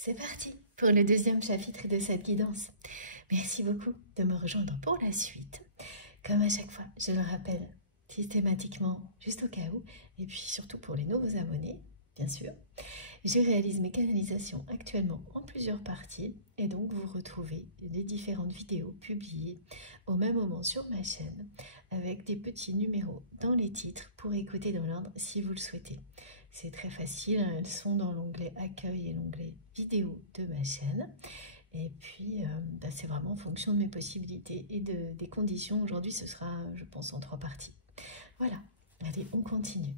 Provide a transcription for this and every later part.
C'est parti pour le deuxième chapitre de cette guidance. Merci beaucoup de me rejoindre pour la suite. Comme à chaque fois, je le rappelle systématiquement, juste au cas où, et puis surtout pour les nouveaux abonnés, bien sûr. Je réalise mes canalisations actuellement en plusieurs parties et donc vous retrouvez les différentes vidéos publiées au même moment sur ma chaîne avec des petits numéros dans les titres pour écouter dans l'ordre si vous le souhaitez. C'est très facile, elles sont dans l'onglet accueil et l'onglet vidéo de ma chaîne. Et puis, c'est vraiment en fonction de mes possibilités et des conditions. Aujourd'hui, ce sera, je pense, en 3 parties. Voilà, allez, on continue.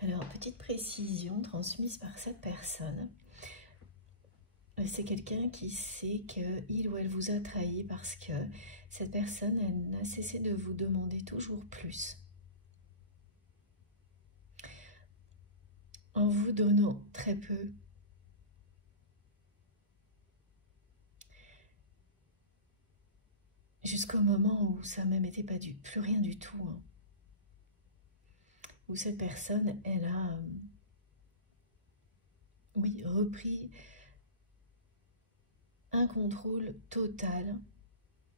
Alors, petite précision transmise par cette personne. C'est quelqu'un qui sait qu'il ou elle vous a trahi parce que cette personne, elle n'a cessé de vous demander toujours plus. En vous donnant très peu. Jusqu'au moment où ça même n'était pas plus rien du tout. Hein. Où cette personne, elle a, oui, repris un contrôle total,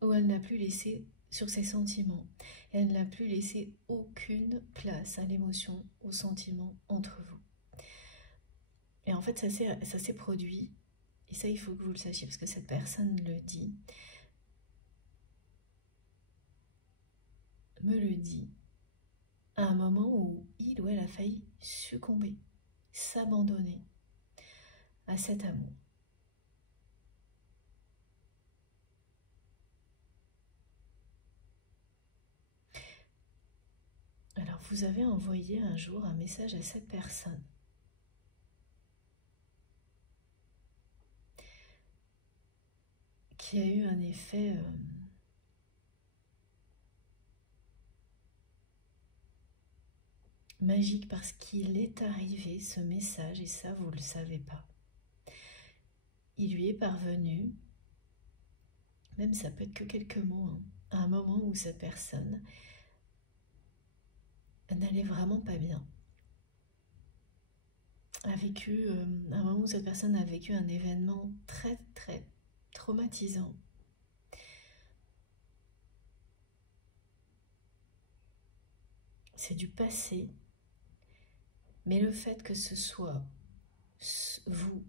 où elle n'a plus laissé sur ses sentiments. Elle n'a plus laissé aucune place à l'émotion, au sentiment entre vous. Et en fait, ça s'est produit, et ça il faut que vous le sachiez, parce que cette personne me le dit, à un moment où il ou elle a failli succomber, s'abandonner à cet amour. Alors, vous avez envoyé un jour un message à cette personne. Qui a eu un effet magique parce qu'il est arrivé ce message et ça vous ne le savez pas. Il lui est parvenu, même ça peut être que quelques mots, hein, à un moment où cette personne n'allait vraiment pas bien. Un moment où cette personne a vécu un événement très très traumatisant. C'est du passé, mais le fait que ce soit vous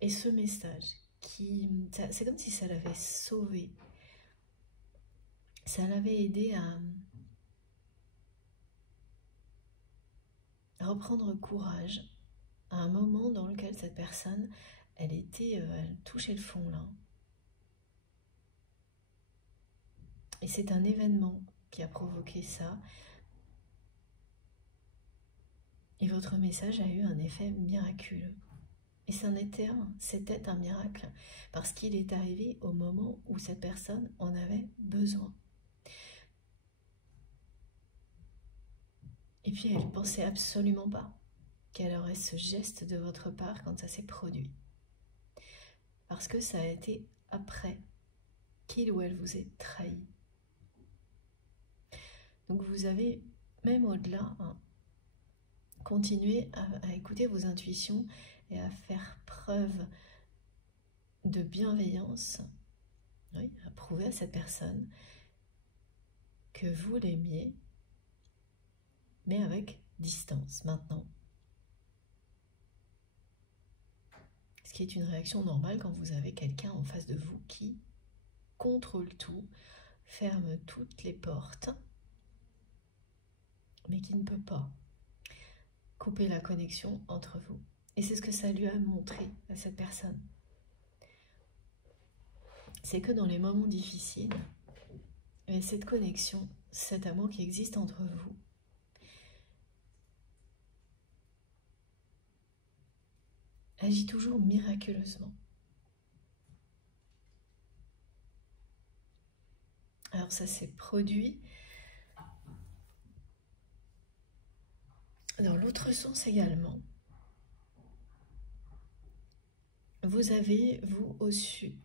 et ce message, c'est comme si ça l'avait sauvé, ça l'avait aidé à reprendre courage à un moment dans lequel cette personne, elle touchait le fond là. Et c'est un événement qui a provoqué ça. Et votre message a eu un effet miraculeux. Et c'était un miracle, parce qu'il est arrivé au moment où cette personne en avait besoin. Et puis elle ne pensait absolument pas qu'elle aurait ce geste de votre part quand ça s'est produit. Parce que ça a été après qu'il ou elle vous ait trahi. Donc vous avez, même au-delà, hein, continué à écouter vos intuitions et à faire preuve de bienveillance, oui, à prouver à cette personne que vous l'aimiez, mais avec distance maintenant. Ce qui est une réaction normale quand vous avez quelqu'un en face de vous qui contrôle tout, ferme toutes les portes, mais qui ne peut pas couper la connexion entre vous. Et c'est ce que ça lui a montré à cette personne. C'est que dans les moments difficiles, cette connexion, cet amour qui existe entre vous, agit toujours miraculeusement. Alors ça s'est produit dans l'autre sens également. Vous avez, vous aussi,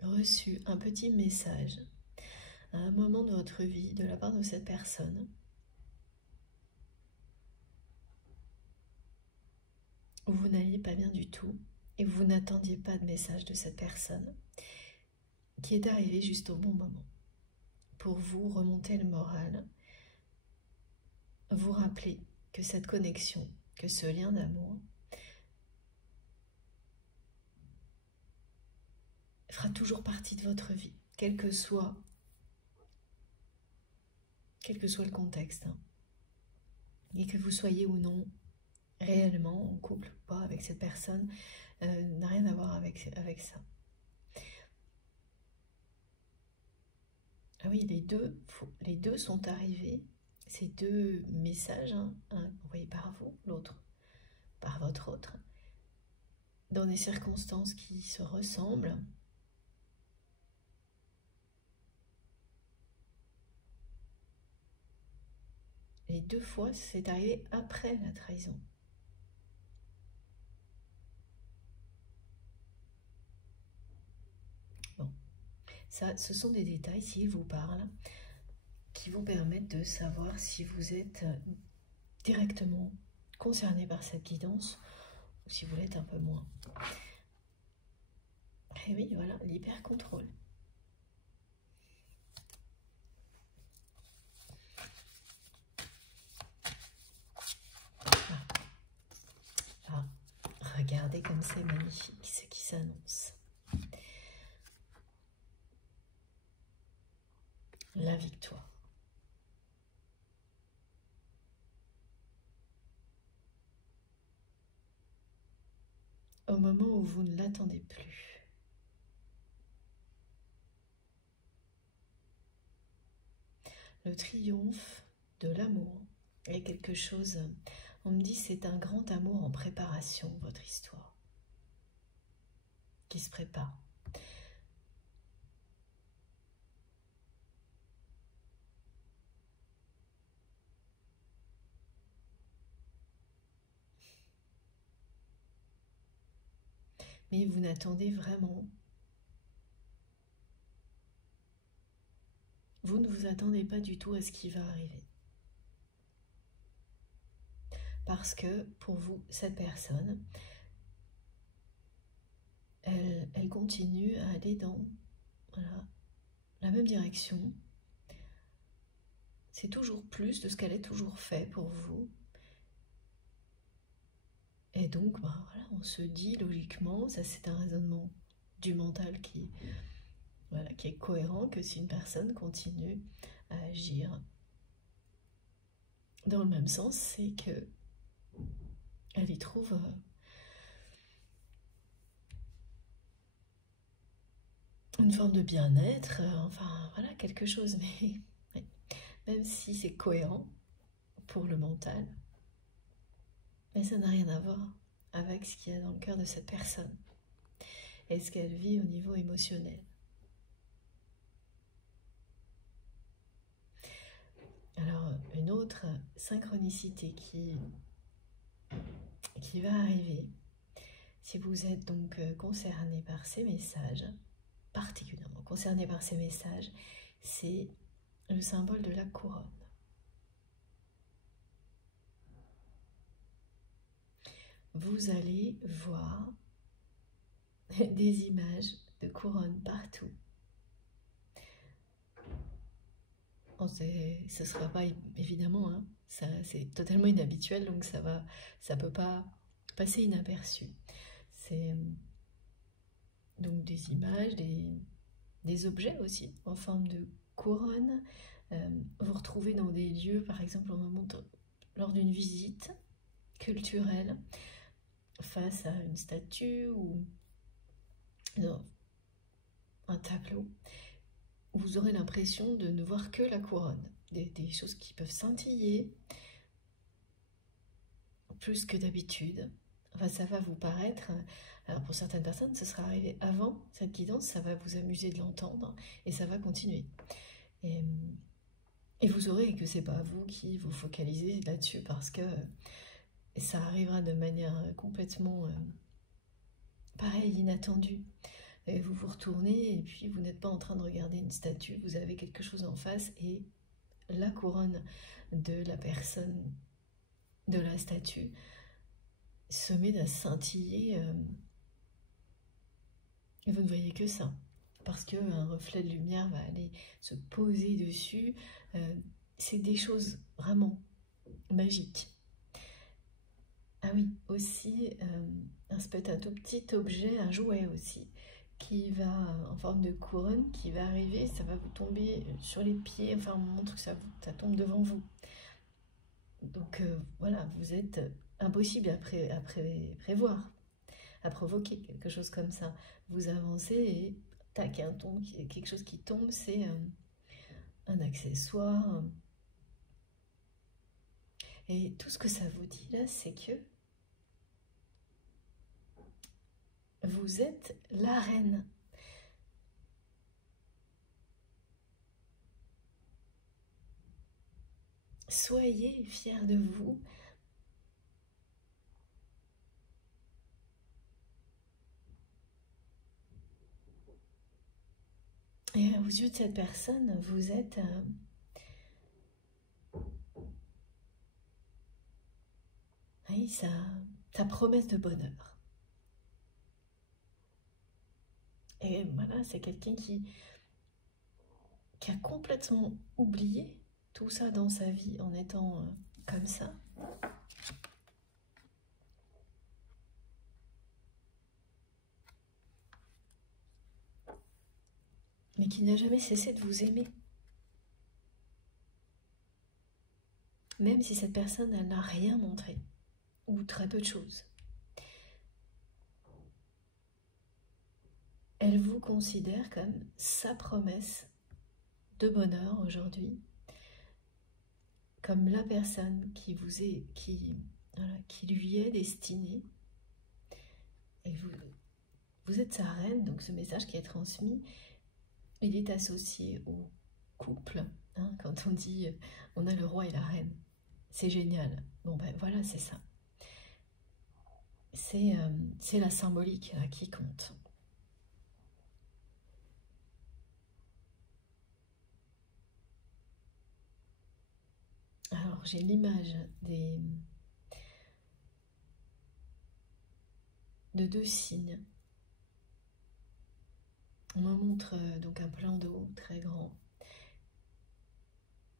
reçu un petit message à un moment de votre vie de la part de cette personne où vous n'alliez pas bien du tout et vous n'attendiez pas de message de cette personne qui est arrivée juste au bon moment pour vous remonter le moral, vous rappeler que cette connexion, que ce lien d'amour fera toujours partie de votre vie, quel que soit le contexte, hein. Et que vous soyez ou non réellement en couple ou pas avec cette personne, n'a rien à voir avec ça. Ah oui, les deux sont arrivés, ces deux messages, hein, un envoyé par vous, l'autre par votre autre, dans des circonstances qui se ressemblent. Les deux fois, c'est arrivé après la trahison. Bon, ça, ce sont des détails, s'ils vous parlent, qui vont permettre de savoir si vous êtes directement concerné par cette guidance ou si vous l'êtes un peu moins. Et oui, voilà, l'hyper-contrôle. Ah, regardez comme c'est magnifique ce qui s'annonce. La victoire. Au moment où vous ne l'attendez plus. Le triomphe de l'amour est quelque chose, on me dit c'est un grand amour en préparation, votre histoire, qui se prépare. Mais vous n'attendez vraiment. Vous ne vous attendez pas du tout à ce qui va arriver. Parce que pour vous, cette personne, elle continue à aller dans la même direction. C'est toujours plus de ce qu'elle a toujours fait pour vous. Et donc, voilà, on se dit logiquement, ça c'est un raisonnement du mental qui est cohérent, que si une personne continue à agir dans le même sens, c'est que elle y trouve une forme de bien-être, enfin voilà, quelque chose, mais même si c'est cohérent pour le mental, mais ça n'a rien à voir avec ce qu'il y a dans le cœur de cette personne et ce qu'elle vit au niveau émotionnel. Alors, une autre synchronicité qui va arriver, si vous êtes donc concerné par ces messages, particulièrement concerné par ces messages, c'est le symbole de la couronne. Vous allez voir des images de couronne partout. Bon, ce ne sera pas évidemment, hein, c'est totalement inhabituel, donc ça peut pas passer inaperçu. C'est donc des images, des objets aussi en forme de couronne. Vous retrouvez dans des lieux, par exemple, lors d'une visite culturelle, face à une statue ou un tableau, vous aurez l'impression de ne voir que la couronne, des choses qui peuvent scintiller plus que d'habitude. Enfin, ça va vous paraître, alors pour certaines personnes, ce sera arrivé avant cette guidance, ça va vous amuser de l'entendre et ça va continuer. Et vous saurez que c'est pas vous qui vous focalisez là-dessus parce que ça arrivera de manière complètement pareil, inattendue. Et vous vous retournez et puis vous n'êtes pas en train de regarder une statue, vous avez quelque chose en face et la couronne de la personne, de la statue, se met à scintiller et vous ne voyez que ça. Parce qu'un reflet de lumière va aller se poser dessus. C'est des choses vraiment magiques. Ah oui, aussi, ça peut être un tout petit objet, un jouet aussi, qui va, en forme de couronne, qui va arriver, ça va vous tomber sur les pieds, enfin on montre que ça tombe devant vous. Donc voilà, vous êtes impossible à prévoir, à provoquer quelque chose comme ça. Vous avancez et tac, quelque chose qui tombe, c'est un accessoire. Et tout ce que ça vous dit là, c'est que vous êtes la reine. Soyez fiers de vous. Et aux yeux de cette personne, vous êtes oui, sa promesse de bonheur. Et voilà, c'est quelqu'un qui a complètement oublié tout ça dans sa vie en étant comme ça. Mais qui n'a jamais cessé de vous aimer. Même si cette personne, elle n'a rien montré, ou très peu de choses. Elle vous considère comme sa promesse de bonheur aujourd'hui, comme la personne qui lui est destinée. Et vous êtes sa reine, donc ce message qui est transmis, il est associé au couple. Hein, quand on dit on a le roi et la reine, c'est génial. Bon ben voilà, c'est ça. C'est la symbolique là, qui compte. Alors j'ai l'image de deux signes. On me montre donc un plan d'eau très grand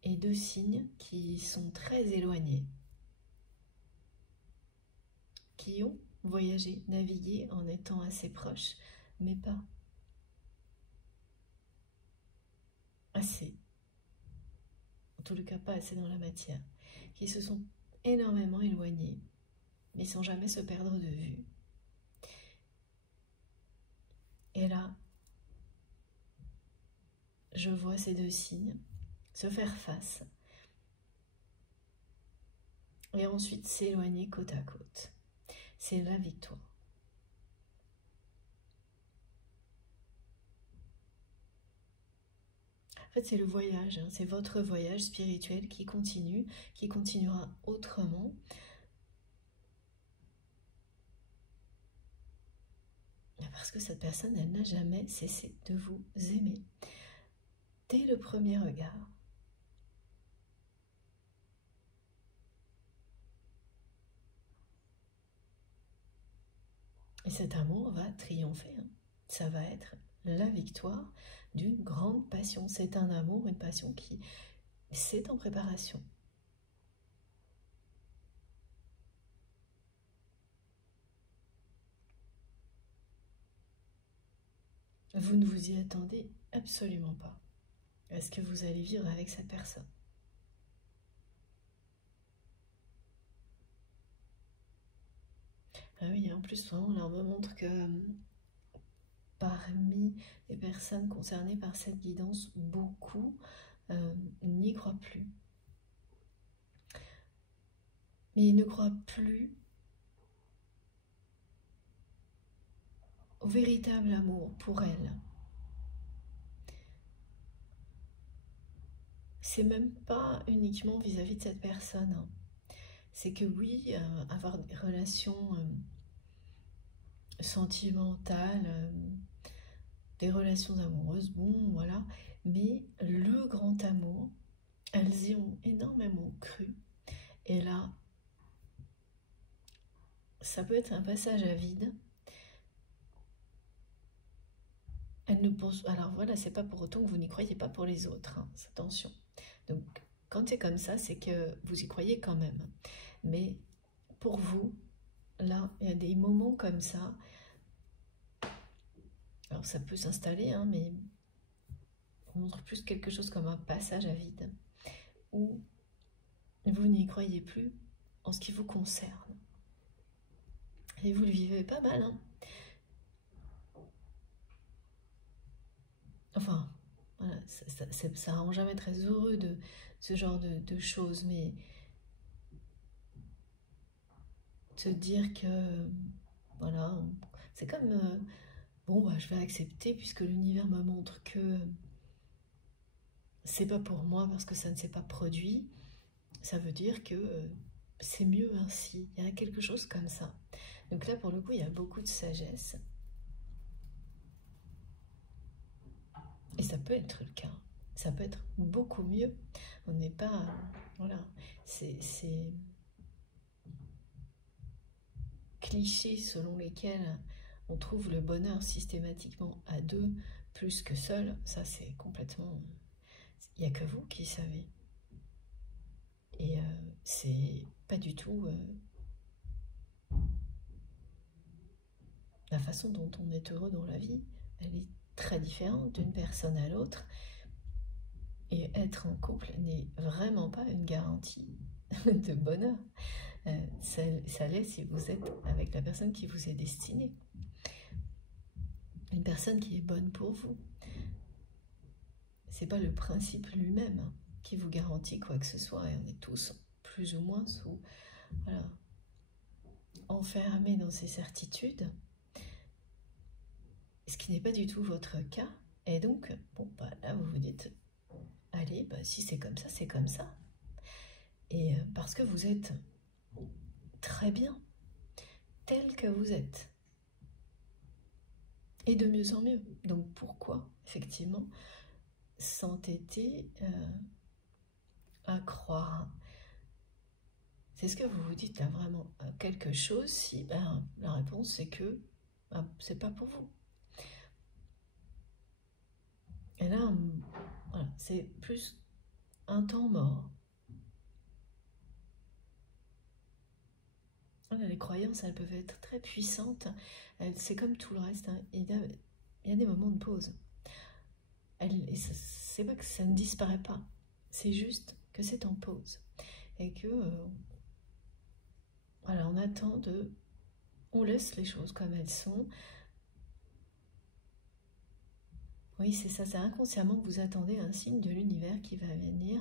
et deux signes qui sont très éloignés, qui ont voyagé, navigué en étant assez proches, mais pas assez, en tout cas pas assez dans la matière, qui se sont énormément éloignés, mais sans jamais se perdre de vue. Et là, je vois ces deux signes se faire face et ensuite s'éloigner côte à côte. C'est la victoire. En fait, c'est le voyage, hein, c'est votre voyage spirituel qui continue, qui continuera autrement. Parce que cette personne, elle n'a jamais cessé de vous aimer. Dès le premier regard. Et cet amour va triompher. Hein. Ça va être la victoire d'une grande passion. C'est un amour, une passion qui, c'est en préparation. Vous ne vous y attendez absolument pas. Est-ce que vous allez vivre avec cette personne? Ah oui, en plus, vraiment, là, on me montre que parmi les personnes concernées par cette guidance, beaucoup n'y croient plus. Mais ils ne croient plus au véritable amour pour elle. C'est même pas uniquement vis-à-vis de cette personne. C'est que oui, avoir des relations sentimentales, des relations amoureuses, bon, voilà. Mais le grand amour, elles y ont énormément cru. Et là, ça peut être un passage à vide. Elle ne pense... Alors voilà, c'est pas pour autant que vous n'y croyez pas pour les autres, hein, attention. Donc quand c'est comme ça, c'est que vous y croyez quand même. Mais pour vous, là, il y a des moments comme ça. Alors ça peut s'installer, hein, mais on montre plus quelque chose comme un passage à vide, où vous n'y croyez plus en ce qui vous concerne. Et vous le vivez pas mal, hein. Enfin, voilà, ça rend jamais très heureux de ce genre de choses, mais se dire que, voilà, c'est comme, bon, bah, je vais accepter puisque l'univers me montre que c'est pas pour moi parce que ça ne s'est pas produit, ça veut dire que c'est mieux ainsi. Il y a quelque chose comme ça. Donc là, pour le coup, il y a beaucoup de sagesse. Et ça peut être le cas. Ça peut être beaucoup mieux. On n'est pas... Voilà. C'est clichés selon lesquels on trouve le bonheur systématiquement à deux plus que seul. Ça, c'est complètement... Il n'y a que vous qui savez. Et c'est pas du tout la façon dont on est heureux dans la vie. Elle est très différente d'une personne à l'autre. Et être en couple n'est vraiment pas une garantie de bonheur. Ça l'est si vous êtes avec la personne qui vous est destinée. Une personne qui est bonne pour vous. C'est pas le principe lui-même qui vous garantit quoi que ce soit. Et on est tous plus ou moins sous, voilà, enfermés dans ces certitudes. Ce qui n'est pas du tout votre cas. Et donc, bon, bah, là, vous vous dites, allez, bah, si c'est comme ça, c'est comme ça. Et parce que vous êtes très bien, tel que vous êtes. Et de mieux en mieux. Donc pourquoi, effectivement, s'entêter à croire? C'est ce que vous vous dites là, vraiment quelque chose, si ben, la réponse c'est que ben, c'est pas pour vous. Et là, voilà, c'est plus un temps mort. Voilà, les croyances, elles peuvent être très puissantes. C'est comme tout le reste, hein. Il y a des moments de pause. C'est pas que ça ne disparaît pas, c'est juste que c'est en pause. Et que, voilà, on attend de... On laisse les choses comme elles sont. Oui, c'est ça, c'est inconsciemment que vous attendez un signe de l'univers qui va venir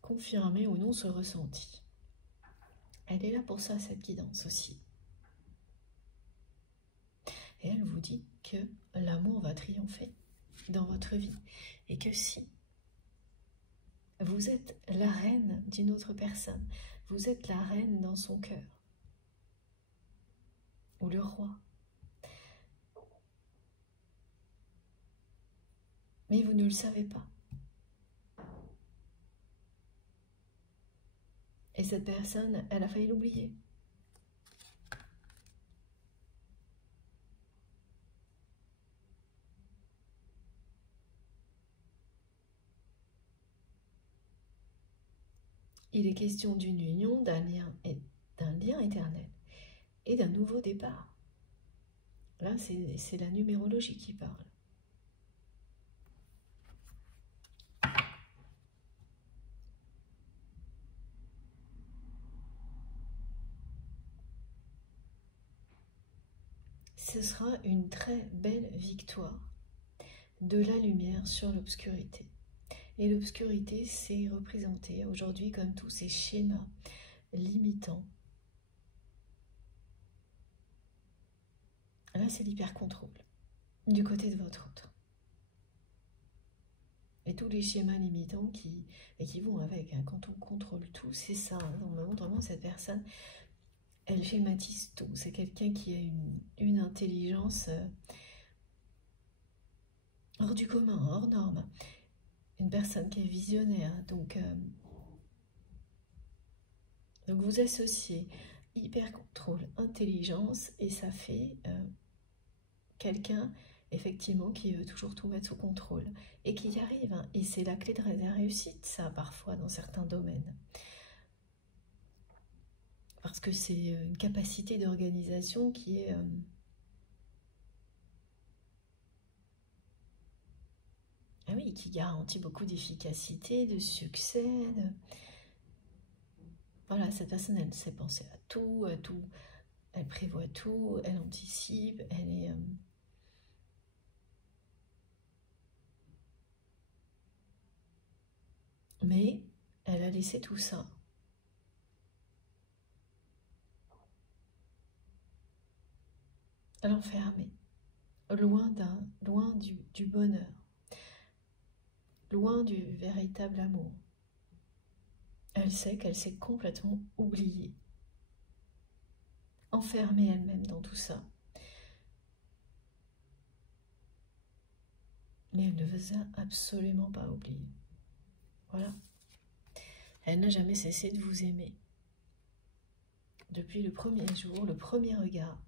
confirmer ou non ce ressenti. Elle est là pour ça, cette guidance aussi. Et elle vous dit que l'amour va triompher dans votre vie. Et que si vous êtes la reine d'une autre personne, vous êtes la reine dans son cœur, ou le roi. Mais vous ne le savez pas. Et cette personne, elle a failli l'oublier. Il est question d'une union, d'un lien éternel et d'un nouveau départ. Là, c'est la numérologie qui parle. Ce sera une très belle victoire de la lumière sur l'obscurité. Et l'obscurité, c'est représenté aujourd'hui comme tous ces schémas limitants. Là, c'est l'hyper-contrôle du côté de votre autre. Et tous les schémas limitants qui vont avec, hein, quand on contrôle tout, c'est ça. Hein, on me montre vraiment cette personne, elle schématise tout. C'est quelqu'un qui a une intelligence hors du commun, hors norme. Une personne qui est visionnaire, donc Donc vous associez hyper contrôle, intelligence, et ça fait quelqu'un effectivement qui veut toujours tout mettre sous contrôle et qui y arrive, hein. Et c'est la clé de la réussite, ça, parfois, dans certains domaines. Parce que c'est une capacité d'organisation qui est... ah oui, qui garantit beaucoup d'efficacité, de succès. Voilà, cette personne, elle sait penser à tout, elle prévoit tout, elle anticipe, elle est... Mais elle a laissé tout ça à l'enfermer, loin du bonheur, loin du véritable amour. Elle sait qu'elle s'est complètement oubliée, enfermée elle-même dans tout ça. Mais elle ne vous a absolument pas oublié. Voilà. Elle n'a jamais cessé de vous aimer. Depuis le premier jour, le premier regard.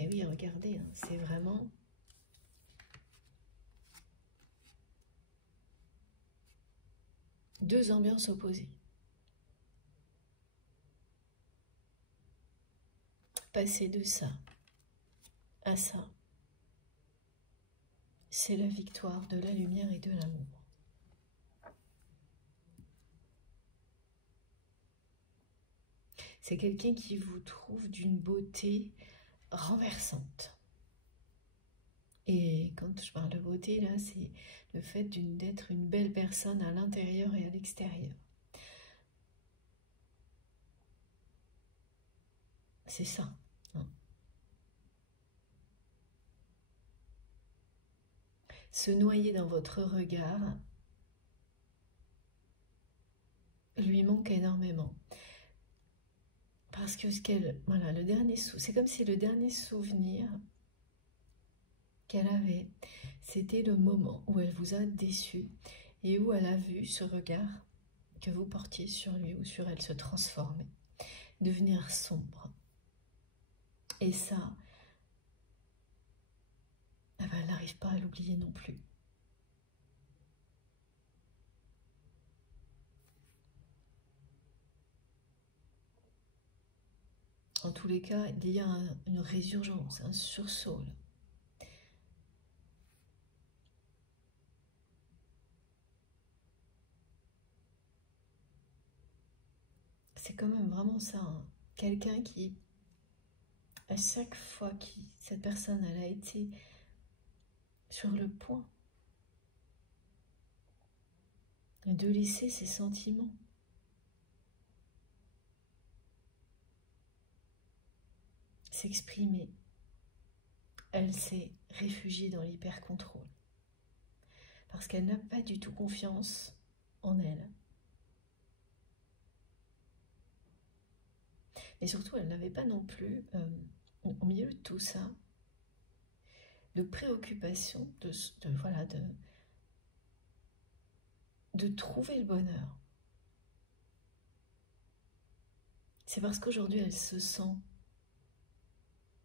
Et oui, regardez, hein, c'est vraiment... deux ambiances opposées. Passer de ça à ça, c'est la victoire de la lumière et de l'amour. C'est quelqu'un qui vous trouve d'une beauté renversante. Et quand je parle de beauté, là, c'est le fait d'être une belle personne à l'intérieur et à l'extérieur. C'est ça. Hein. Se noyer dans votre regard lui manque énormément. Parce que voilà, c'est comme si le dernier souvenir qu'elle avait, c'était le moment où elle vous a déçu et où elle a vu ce regard que vous portiez sur lui ou sur elle se transformer, devenir sombre. Et ça, elle n'arrive pas à l'oublier non plus. En tous les cas, il y a une résurgence, un sursaut. Là. C'est quand même vraiment ça, hein. Quelqu'un qui, à chaque fois que cette personne elle a été sur le point de laisser ses sentiments, s'exprimer, elle s'est réfugiée dans l'hyper-contrôle. Parce qu'elle n'a pas du tout confiance en elle. Et surtout, elle n'avait pas non plus, au milieu de tout ça, de préoccupation de trouver le bonheur. C'est parce qu'aujourd'hui, elle se sent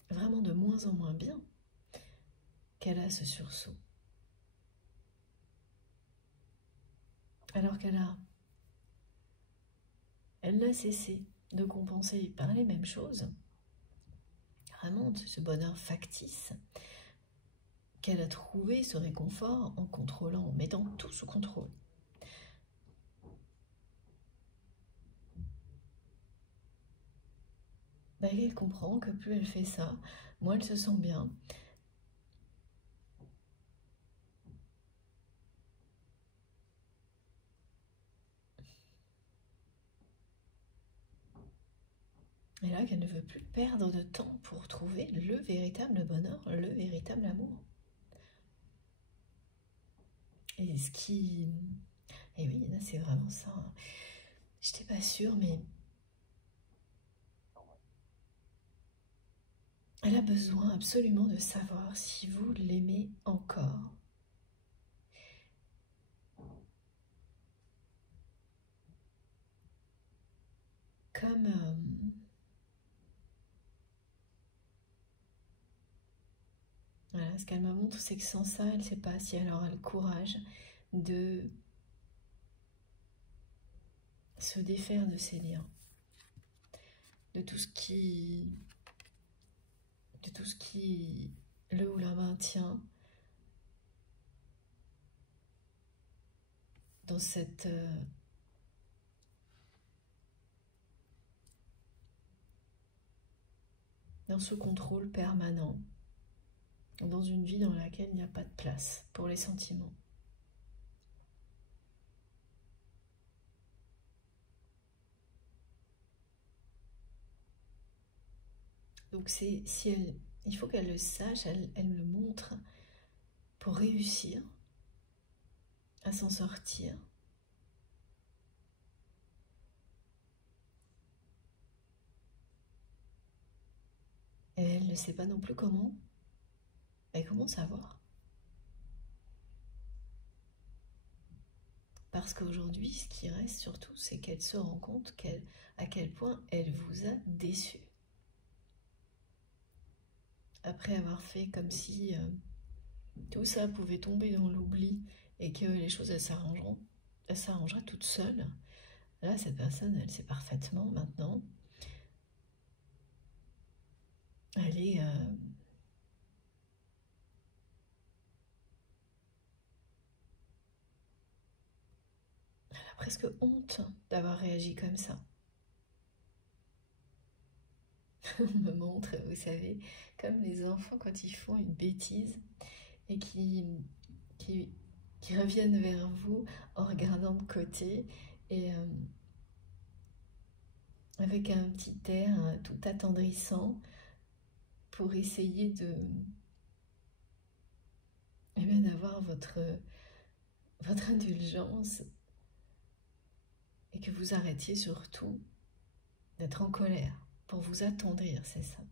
vraiment de moins en moins bien qu'elle a ce sursaut. Alors qu'elle n'a cessé de compenser par les mêmes choses, vraiment ce bonheur factice, qu'elle a trouvé ce réconfort en contrôlant, en mettant tout sous contrôle. Elle comprend que plus elle fait ça, moins elle se sent bien. Et là, qu'elle ne veut plus perdre de temps pour trouver le véritable bonheur, le véritable amour. Et et oui, là, c'est vraiment ça. Je n'étais pas sûre, mais elle a besoin absolument de savoir si vous l'aimez encore. Ce qu'elle me montre, c'est que sans ça, elle ne sait pas si elle aura le courage de se défaire de ses liens, de tout ce qui le ou la maintient dans cette dans ce contrôle permanent, dans une vie dans laquelle il n'y a pas de place pour les sentiments. Donc il faut qu'elle le sache, elle me le montre pour réussir à s'en sortir. Et elle ne sait pas non plus comment. Et comment savoir? Parce qu'aujourd'hui, ce qui reste surtout, c'est qu'elle se rend compte à quel point elle vous a déçu. Après avoir fait comme si tout ça pouvait tomber dans l'oubli et que les choses elles s'arrangeraient toutes seules. Là, cette personne, elle sait parfaitement maintenant. Elle est elle a presque honte d'avoir réagi comme ça. On me montre, vous savez, comme les enfants quand ils font une bêtise et qui reviennent vers vous en regardant de côté et avec un petit air tout attendrissant pour essayer d'avoir votre indulgence et que vous arrêtiez surtout d'être en colère pour vous attendrir, c'est ça.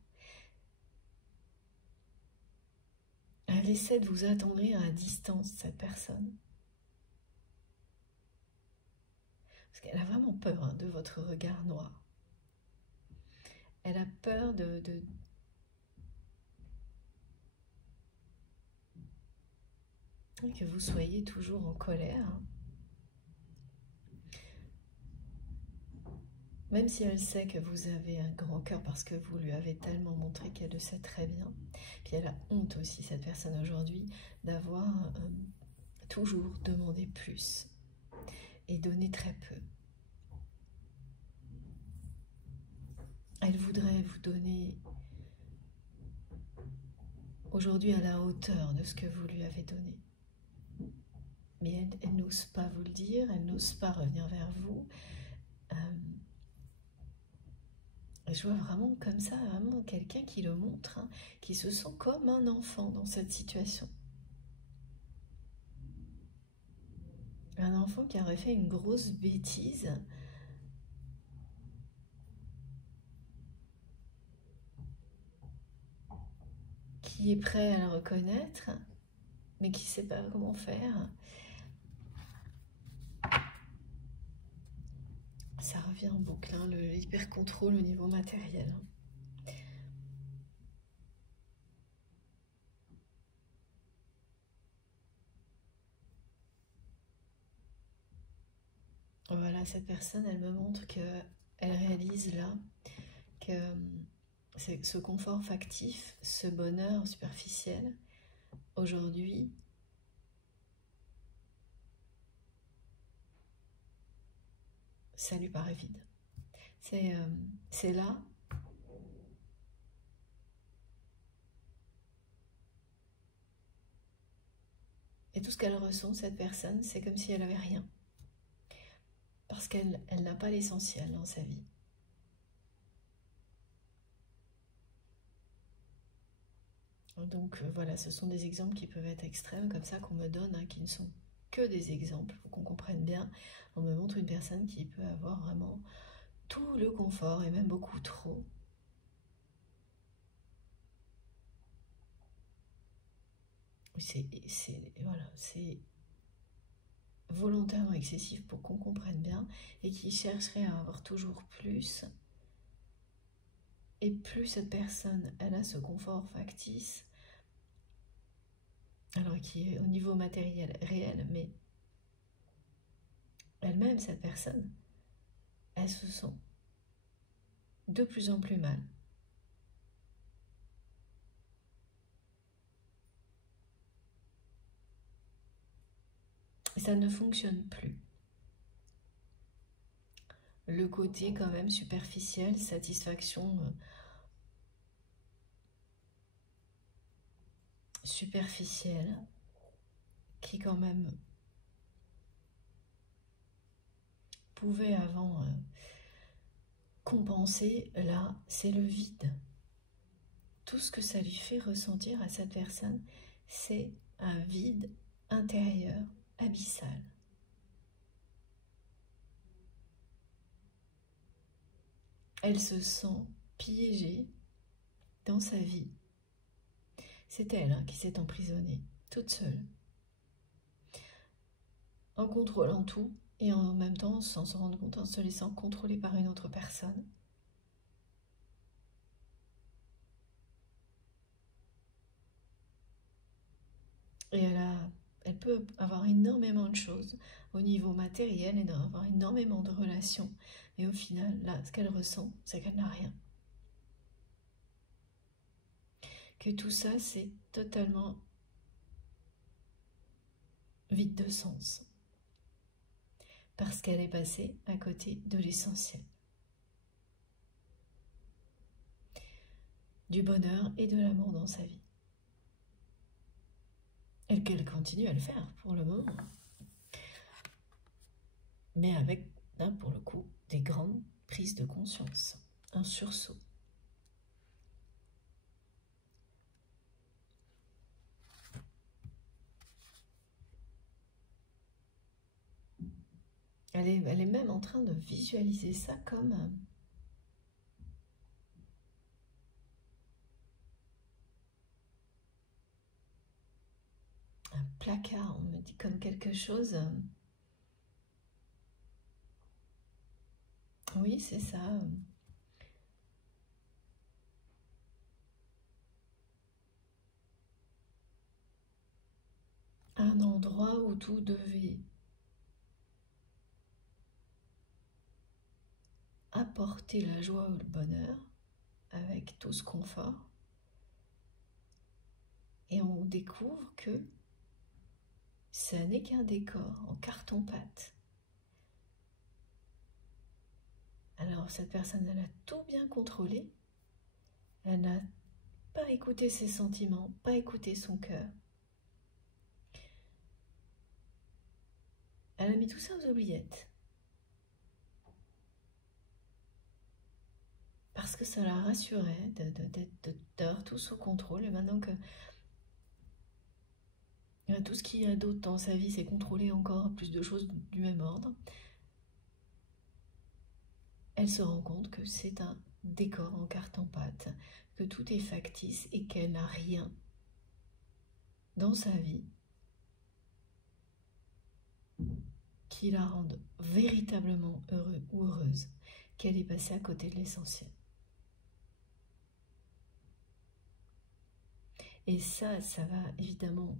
Elle essaie de vous attendrir à distance, cette personne. Parce qu'elle a vraiment peur de votre regard noir. Elle a peur que vous soyez toujours en colère. Même si elle sait que vous avez un grand cœur parce que vous lui avez tellement montré qu'elle le sait très bien. Puis elle a honte aussi, cette personne aujourd'hui, d'avoir toujours demandé plus et donné très peu. Elle voudrait vous donner aujourd'hui à la hauteur de ce que vous lui avez donné. Mais elle n'ose pas vous le dire, elle n'ose pas revenir vers vous. Et je vois vraiment comme ça, vraiment quelqu'un qui le montre, hein, qui se sent comme un enfant dans cette situation. Un enfant qui aurait fait une grosse bêtise. Qui est prêt à le reconnaître, mais qui ne sait pas comment faire. Ça revient en boucle, hein, l'hyper-contrôle au niveau matériel. Voilà, cette personne, elle me montre qu'elle réalise là que ce confort factif, ce bonheur superficiel, aujourd'hui, ça lui paraît vide. C'est là. Et tout ce qu'elle ressent, cette personne, c'est comme si elle n'avait rien. Parce qu'elle n'a pas l'essentiel dans sa vie. Donc voilà, ce sont des exemples qui peuvent être extrêmes, comme ça qu'on me donne, hein, qui ne sont que des exemples, pour qu'on comprenne bien. On me montre une personne qui peut avoir vraiment tout le confort, et même beaucoup trop. C'est volontairement excessif pour qu'on comprenne bien, et qui chercherait à avoir toujours plus. Et plus cette personne, elle a ce confort factice, alors qui est au niveau matériel réel, mais elle-même, cette personne, elle se sent de plus en plus mal. Et ça ne fonctionne plus. Le côté quand même superficiel, satisfaction superficielle, qui quand même pouvait avant compenser, là, c'est le vide. Tout ce que ça lui fait ressentir à cette personne, c'est un vide intérieur abyssal. Elle se sent piégée dans sa vie. C'est elle qui s'est emprisonnée, toute seule, en contrôlant tout et en même temps, sans se rendre compte, en se laissant contrôler par une autre personne. Et elle peut avoir énormément de choses au niveau matériel et avoir énormément de relations. Mais au final, là, ce qu'elle ressent, c'est qu'elle n'a rien. Que tout ça, c'est totalement vide de sens. Parce qu'elle est passée à côté de l'essentiel. Du bonheur et de l'amour dans sa vie. Et qu'elle continue à le faire pour le moment. Mais avec, là, pour le coup, des grandes prises de conscience. Un sursaut. Elle est même en train de visualiser ça comme un placard, on me dit, comme quelque chose. Oui, c'est ça. Un endroit où tout devait apporter la joie ou le bonheur avec tout ce confort. Et on découvre que ce n'est qu'un décor en carton-pâte. Alors cette personne, elle a tout bien contrôlé. Elle n'a pas écouté ses sentiments, pas écouté son cœur. Elle a mis tout ça aux oubliettes. Parce que ça la rassurait d'avoir tout sous contrôle. Et maintenant que tout ce qu'il y a d'autre dans sa vie, c'est contrôler encore plus de choses du même ordre. Elle se rend compte que c'est un décor en carton-pâte, que tout est factice et qu'elle n'a rien dans sa vie qui la rende véritablement heureux ou heureuse, qu'elle est passée à côté de l'essentiel. Et ça va évidemment,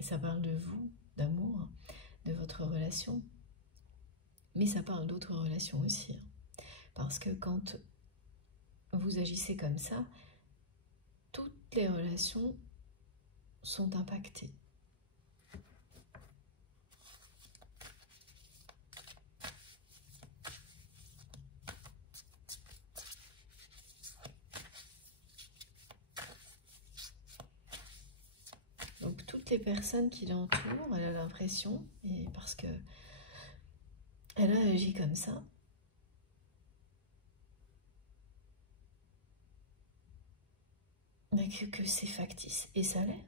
ça parle de vous, d'amour, de votre relation, mais ça parle d'autres relations aussi. Parce que quand vous agissez comme ça, toutes les relations sont impactées. Donc toutes les personnes qui l'entourent, elle a l'impression, et parce que elle a agi comme ça, que c'est factice, et ça l'est.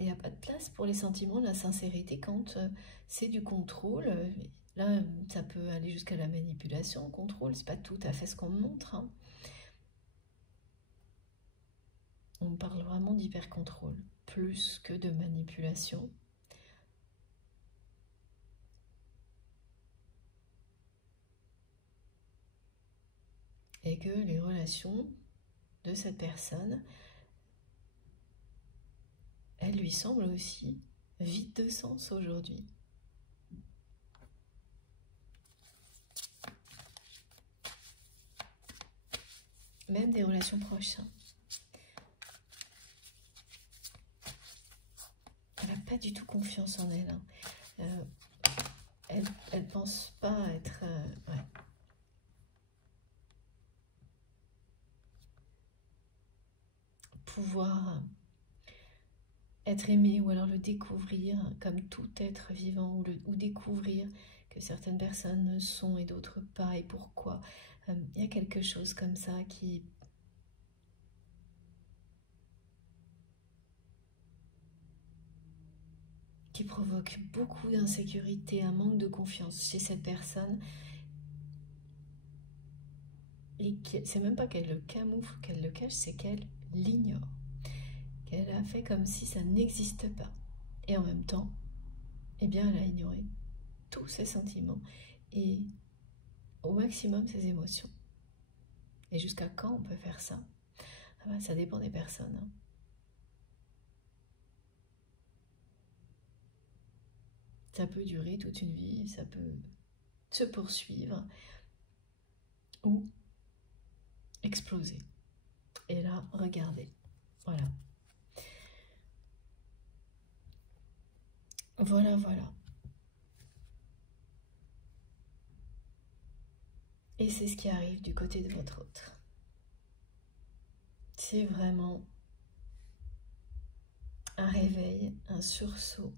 Il n'y a pas de place pour les sentiments, la sincérité quand c'est du contrôle. Là, ça peut aller jusqu'à la manipulation, contrôle, c'est pas tout à fait ce qu'on montre. On parle vraiment d'hyper-contrôle, plus que de manipulation. et que les relations de cette personne, elles lui semblent aussi vides de sens aujourd'hui. Même des relations proches. Elle n'a pas du tout confiance en elle. Elle pense pas être... ouais. Pouvoir être aimé ou alors le découvrir comme tout être vivant ou découvrir que certaines personnes sont et d'autres pas et pourquoi. Il y a quelque chose comme ça qui provoque beaucoup d'insécurité, un manque de confiance chez cette personne. Et c'est même pas qu'elle le camoufle, qu'elle le cache, c'est qu'elle l'ignore. Qu'elle a fait comme si ça n'existe pas. Et en même temps, eh bien, elle a ignoré tous ses sentiments et au maximum ses émotions. Et jusqu'à quand on peut faire ça? Ah ben, ça dépend des personnes. Hein. Ça peut durer toute une vie, ça peut se poursuivre ou exploser. Et là, regardez. Voilà. Voilà, voilà. Et c'est ce qui arrive du côté de votre autre. C'est vraiment un réveil, un sursaut.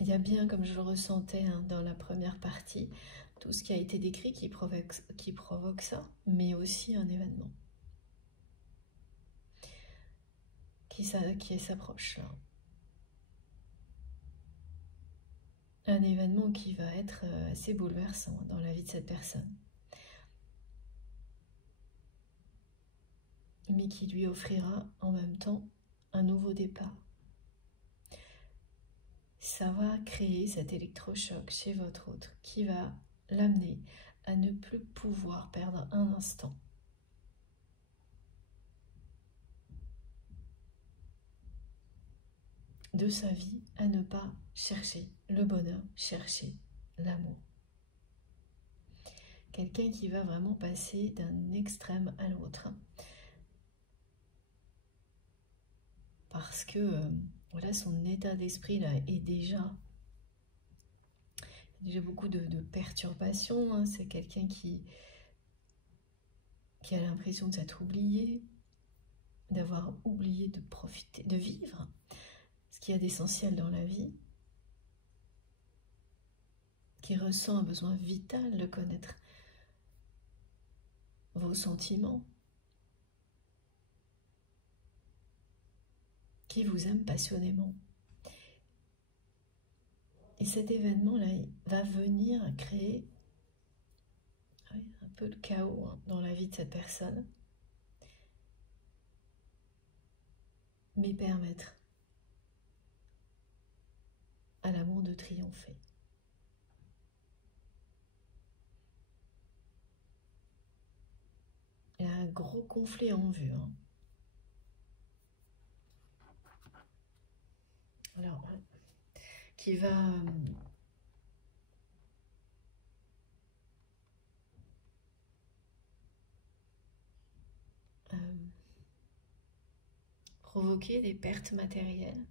Il y a bien, comme je le ressentais hein, dans la première partie, tout ce qui a été décrit qui provoque ça, mais aussi un événement qui s'approche là. Un événement qui va être assez bouleversant dans la vie de cette personne, mais qui lui offrira en même temps un nouveau départ. Ça va créer cet électrochoc chez votre autre qui va l'amener à ne plus pouvoir perdre un instant. De sa vie à ne pas chercher le bonheur, chercher l'amour. Quelqu'un qui va vraiment passer d'un extrême à l'autre. Parce que voilà, son état d'esprit là est déjà beaucoup de perturbations. Hein. C'est quelqu'un qui a l'impression de s'être oublié, d'avoir oublié de profiter, de vivre ce qu'il y a d'essentiel dans la vie, qui ressent un besoin vital de connaître vos sentiments, qui vous aime passionnément. Et cet événement-là va venir créer un peu de chaos hein, dans la vie de cette personne, mais permettre à l'amour de triompher. Il y a un gros conflit en vue. Hein. Alors, qui va provoquer des pertes matérielles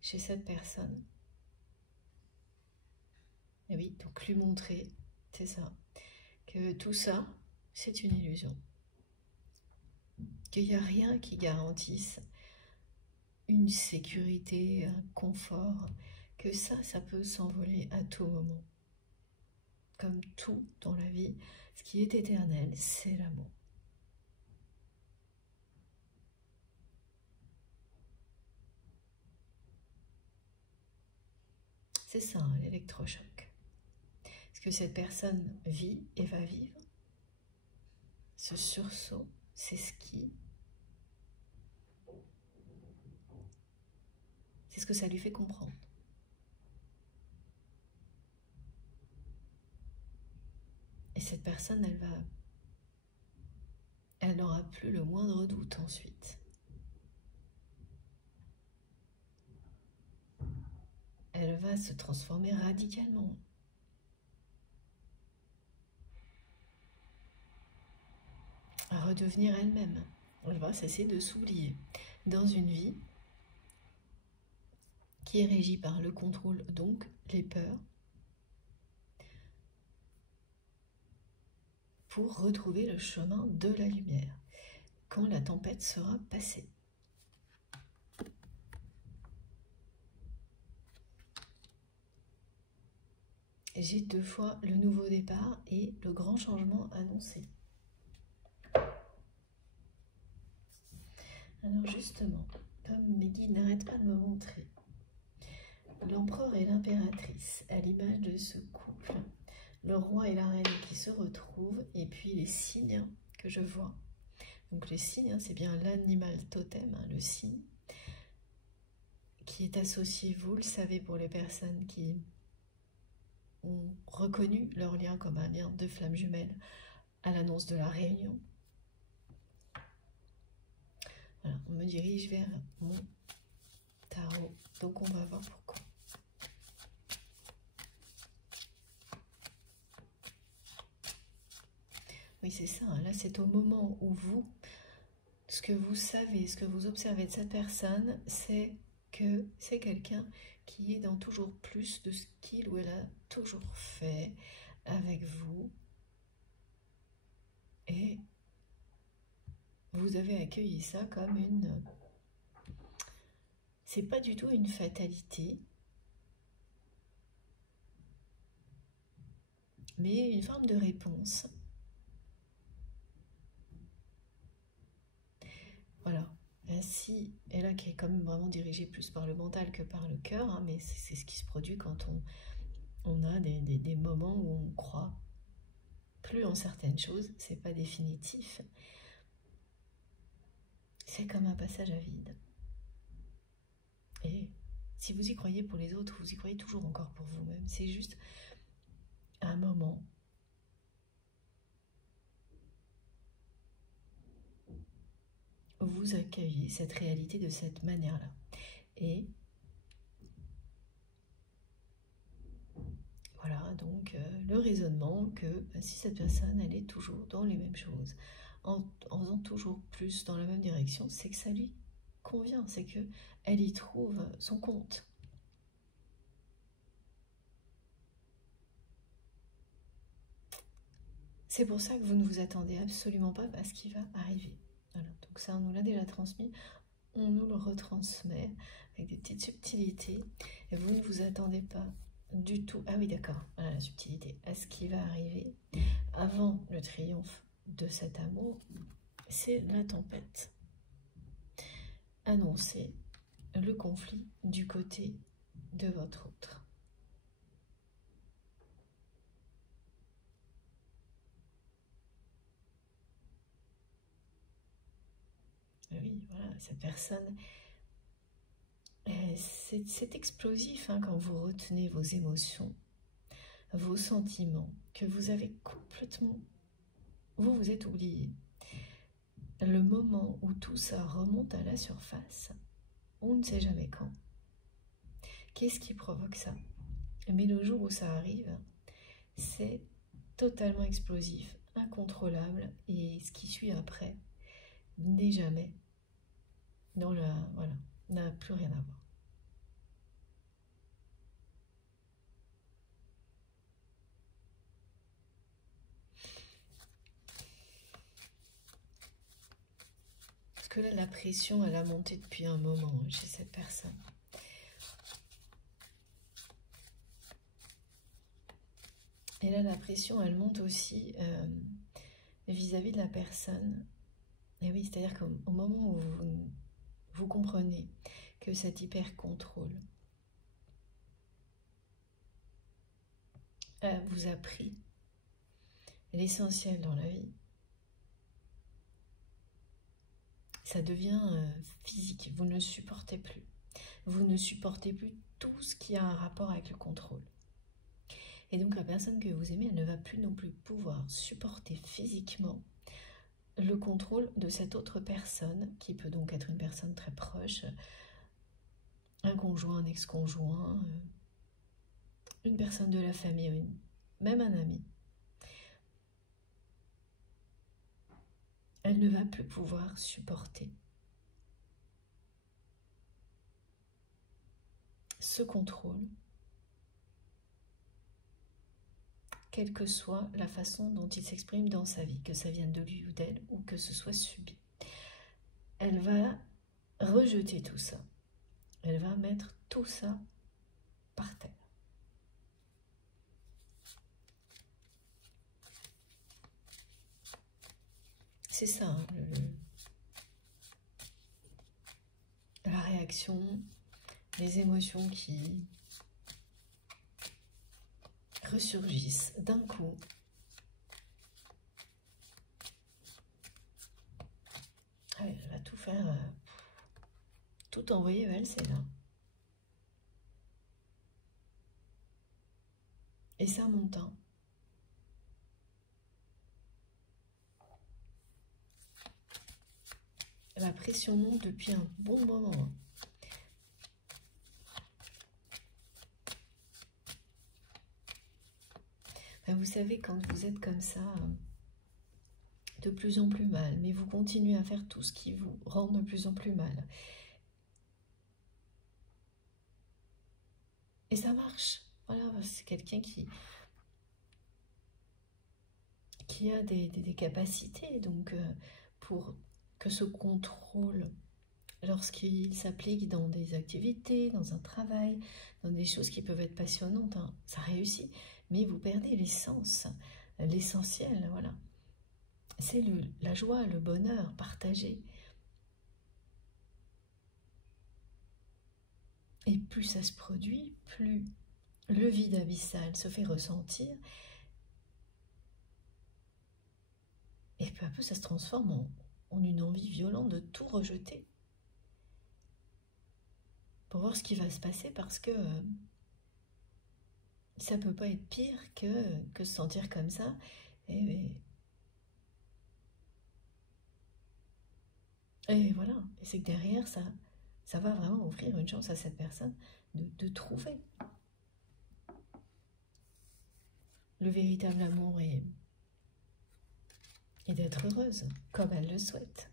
chez cette personne. Et oui, donc lui montrer, c'est ça, que tout ça, c'est une illusion. Qu'il n'y a rien qui garantisse une sécurité, un confort, que ça peut s'envoler à tout moment. Comme tout dans la vie, ce qui est éternel, c'est l'amour. C'est ça, hein, l'électrochoc. Ce que cette personne vit et va vivre, ce sursaut, c'est ce qui C'est ce que ça lui fait comprendre. Et cette personne, elle n'aura plus le moindre doute ensuite. Elle va se transformer radicalement. À redevenir elle-même. Elle va cesser de s'oublier dans une vie qui est régie par le contrôle, donc les peurs, pour retrouver le chemin de la lumière quand la tempête sera passée. J'ai 2 fois le nouveau départ et le grand changement annoncé. Alors justement, comme mes guides n'arrêtent pas de me montrer l'empereur et l'impératrice à l'image de ce couple, le roi et la reine qui se retrouvent, et puis les signes que je vois. Donc les signes, c'est bien l'animal totem, le signe, qui est associé, vous le savez, pour les personnes qui ont reconnu leur lien comme un lien de flamme jumelle à l'annonce de la réunion. Voilà, on me dirige vers mon tarot, donc on va voir pourquoi. Oui, c'est ça, là c'est au moment où vous, ce que vous savez, ce que vous observez de cette personne, c'est que c'est quelqu'un qui est dans toujours plus de ce qu'il ou elle a toujours fait avec vous. Et vous avez accueilli ça comme une... C'est pas du tout une fatalité, mais une forme de réponse. Voilà. Ainsi, et là qui est quand même vraiment dirigée plus par le mental que par le cœur, hein, mais c'est ce qui se produit quand on a des moments où on croit plus en certaines choses, c'est pas définitif. C'est comme un passage à vide. Et si vous y croyez pour les autres, vous y croyez toujours encore pour vous-même. C'est juste un moment où vous accueillez cette réalité de cette manière-là. Et voilà, donc le raisonnement que si cette personne, elle est toujours dans les mêmes choses, en faisant toujours plus dans la même direction, c'est que ça lui convient, c'est qu'elle y trouve son compte. C'est pour ça que vous ne vous attendez absolument pas à ce qui va arriver. Voilà, donc ça, on nous l'a déjà transmis, on nous le retransmet avec des petites subtilités, et vous ne vous attendez pas du tout, ah oui d'accord, voilà la subtilité, à ce qui va arriver avant le triomphe de cet amour, c'est la tempête. Annoncer le conflit du côté de votre autre. Oui, voilà, cette personne, c'est explosif hein, quand vous retenez vos émotions, vos sentiments, que vous avez complètement, vous êtes oublié. Le moment où tout ça remonte à la surface, on ne sait jamais quand. Qu'est-ce qui provoque ça? Mais le jour où ça arrive, c'est totalement explosif, incontrôlable, et ce qui suit après n'est jamais dans la... voilà, n'a plus rien à voir. Parce que là, la pression, elle a monté depuis un moment chez cette personne. Et là, la pression, elle monte aussi vis-à-vis de la personne. Et oui, c'est-à-dire qu'au moment où vous comprenez que cet hyper-contrôle vous a pris l'essentiel dans la vie, ça devient physique, vous ne le supportez plus. Vous ne supportez plus tout ce qui a un rapport avec le contrôle. Et donc la personne que vous aimez, elle ne va plus non plus pouvoir supporter physiquement le contrôle de cette autre personne, qui peut donc être une personne très proche, un conjoint, un ex-conjoint, une personne de la famille, même un ami. Elle ne va plus pouvoir supporter ce contrôle, quelle que soit la façon dont il s'exprime dans sa vie, que ça vienne de lui ou d'elle, ou que ce soit subi. Elle va rejeter tout ça. Elle va mettre tout ça par terre. C'est ça, hein, la réaction, les émotions qui ressurgissent d'un coup. Ah, elle va tout faire, tout envoyer valser là. Et ça monte. Hein. La pression monte depuis un bon moment. Ben, vous savez, quand vous êtes comme ça, de plus en plus mal, mais vous continuez à faire tout ce qui vous rend de plus en plus mal. Et ça marche. Voilà, c'est quelqu'un qui a des capacités, donc pour que ce contrôle, lorsqu'il s'applique dans des activités, dans un travail, dans des choses qui peuvent être passionnantes, hein, ça réussit, mais vous perdez l'essence, l'essentiel, voilà. C'est la joie, le bonheur partagé. Et plus ça se produit, plus le vide abyssal se fait ressentir, et peu à peu ça se transforme en une envie violente de tout rejeter. Pour voir ce qui va se passer, parce que ça peut pas être pire que se sentir comme ça. Et voilà, et c'est que derrière, ça va vraiment offrir une chance à cette personne de trouver le véritable amour et d'être heureuse, comme elle le souhaite.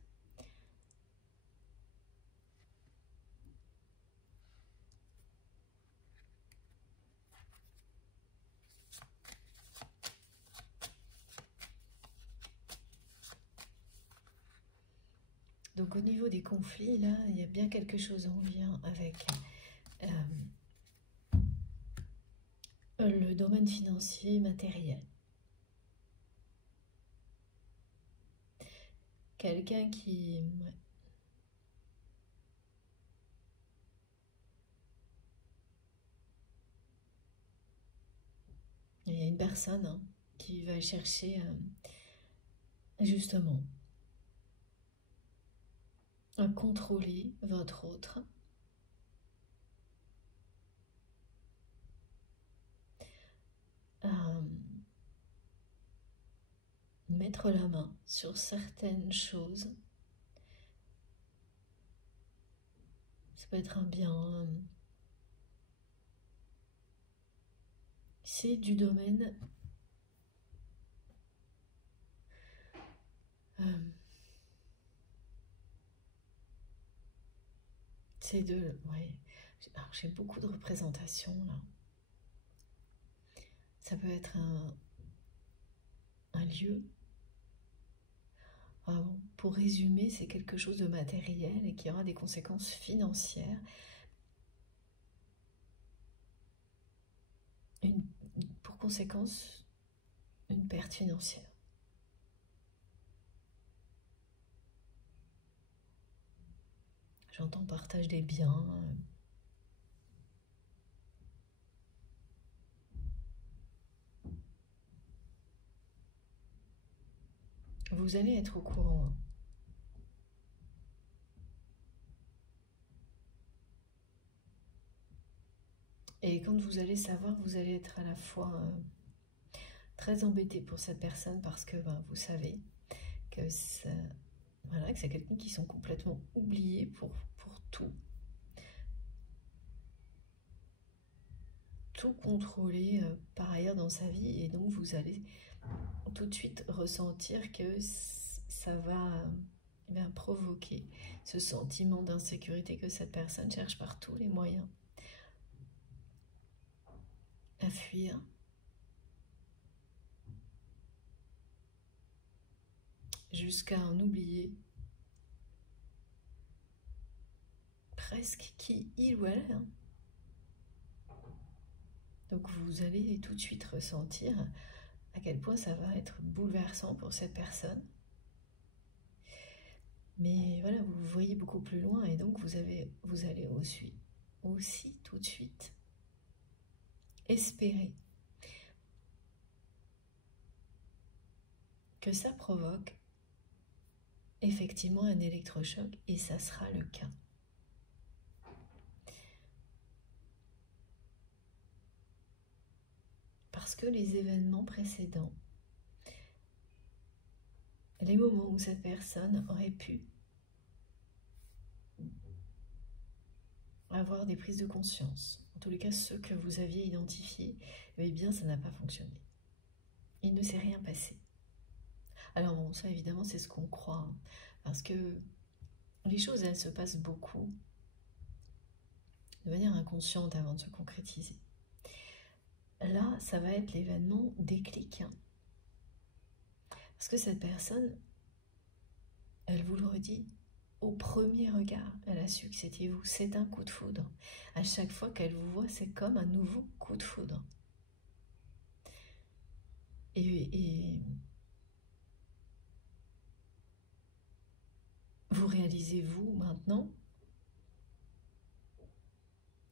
Donc au niveau des conflits, là, il y a bien quelque chose en lien avec le domaine financier, matériel. Quelqu'un qui... Ouais. Il y a une personne hein, qui va chercher justement à contrôler votre autre. À mettre la main sur certaines choses. Ça peut être un bien. C'est du domaine c'est de... Ouais. J'ai beaucoup de représentations là. Ça peut être un lieu. Pour résumer, c'est quelque chose de matériel et qui aura des conséquences financières. Pour conséquence, une perte financière. J'entends partage des biens. Vous allez être au courant. Et quand vous allez savoir, vous allez être à la fois très embêté pour cette personne parce que ben, vous savez que voilà, que c'est quelqu'un qui sont complètement oubliés pour tout contrôler par ailleurs dans sa vie, et donc vous allez tout de suite ressentir que ça va provoquer ce sentiment d'insécurité que cette personne cherche par tous les moyens à fuir. Jusqu'à en oublier presque qui il ou elle est. Donc vous allez tout de suite ressentir à quel point ça va être bouleversant pour cette personne. Mais voilà, vous voyez beaucoup plus loin, et donc vous allez aussi tout de suite espérer que ça provoque effectivement un électrochoc, et ça sera le cas. Parce que les événements précédents, les moments où cette personne aurait pu avoir des prises de conscience, en tous les cas ceux que vous aviez identifiés, eh bien ça n'a pas fonctionné. Il ne s'est rien passé. Alors bon, ça évidemment c'est ce qu'on croit, hein, parce que les choses elles se passent beaucoup de manière inconsciente avant de se concrétiser. Là, ça va être l'événement déclic, hein, parce que cette personne, elle vous le redit, au premier regard, elle a su que c'était vous. C'est un coup de foudre. À chaque fois qu'elle vous voit, c'est comme un nouveau coup de foudre. Et vous réalisez, vous, maintenant,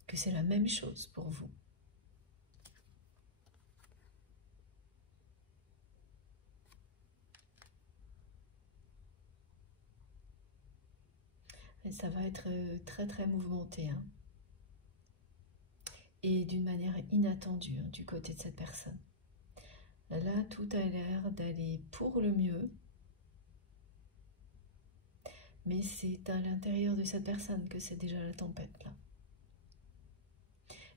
que c'est la même chose pour vous. Et ça va être très très mouvementé, hein. Et d'une manière inattendue, hein, du côté de cette personne. Là, tout a l'air d'aller pour le mieux, mais c'est à l'intérieur de cette personne que c'est déjà la tempête, là.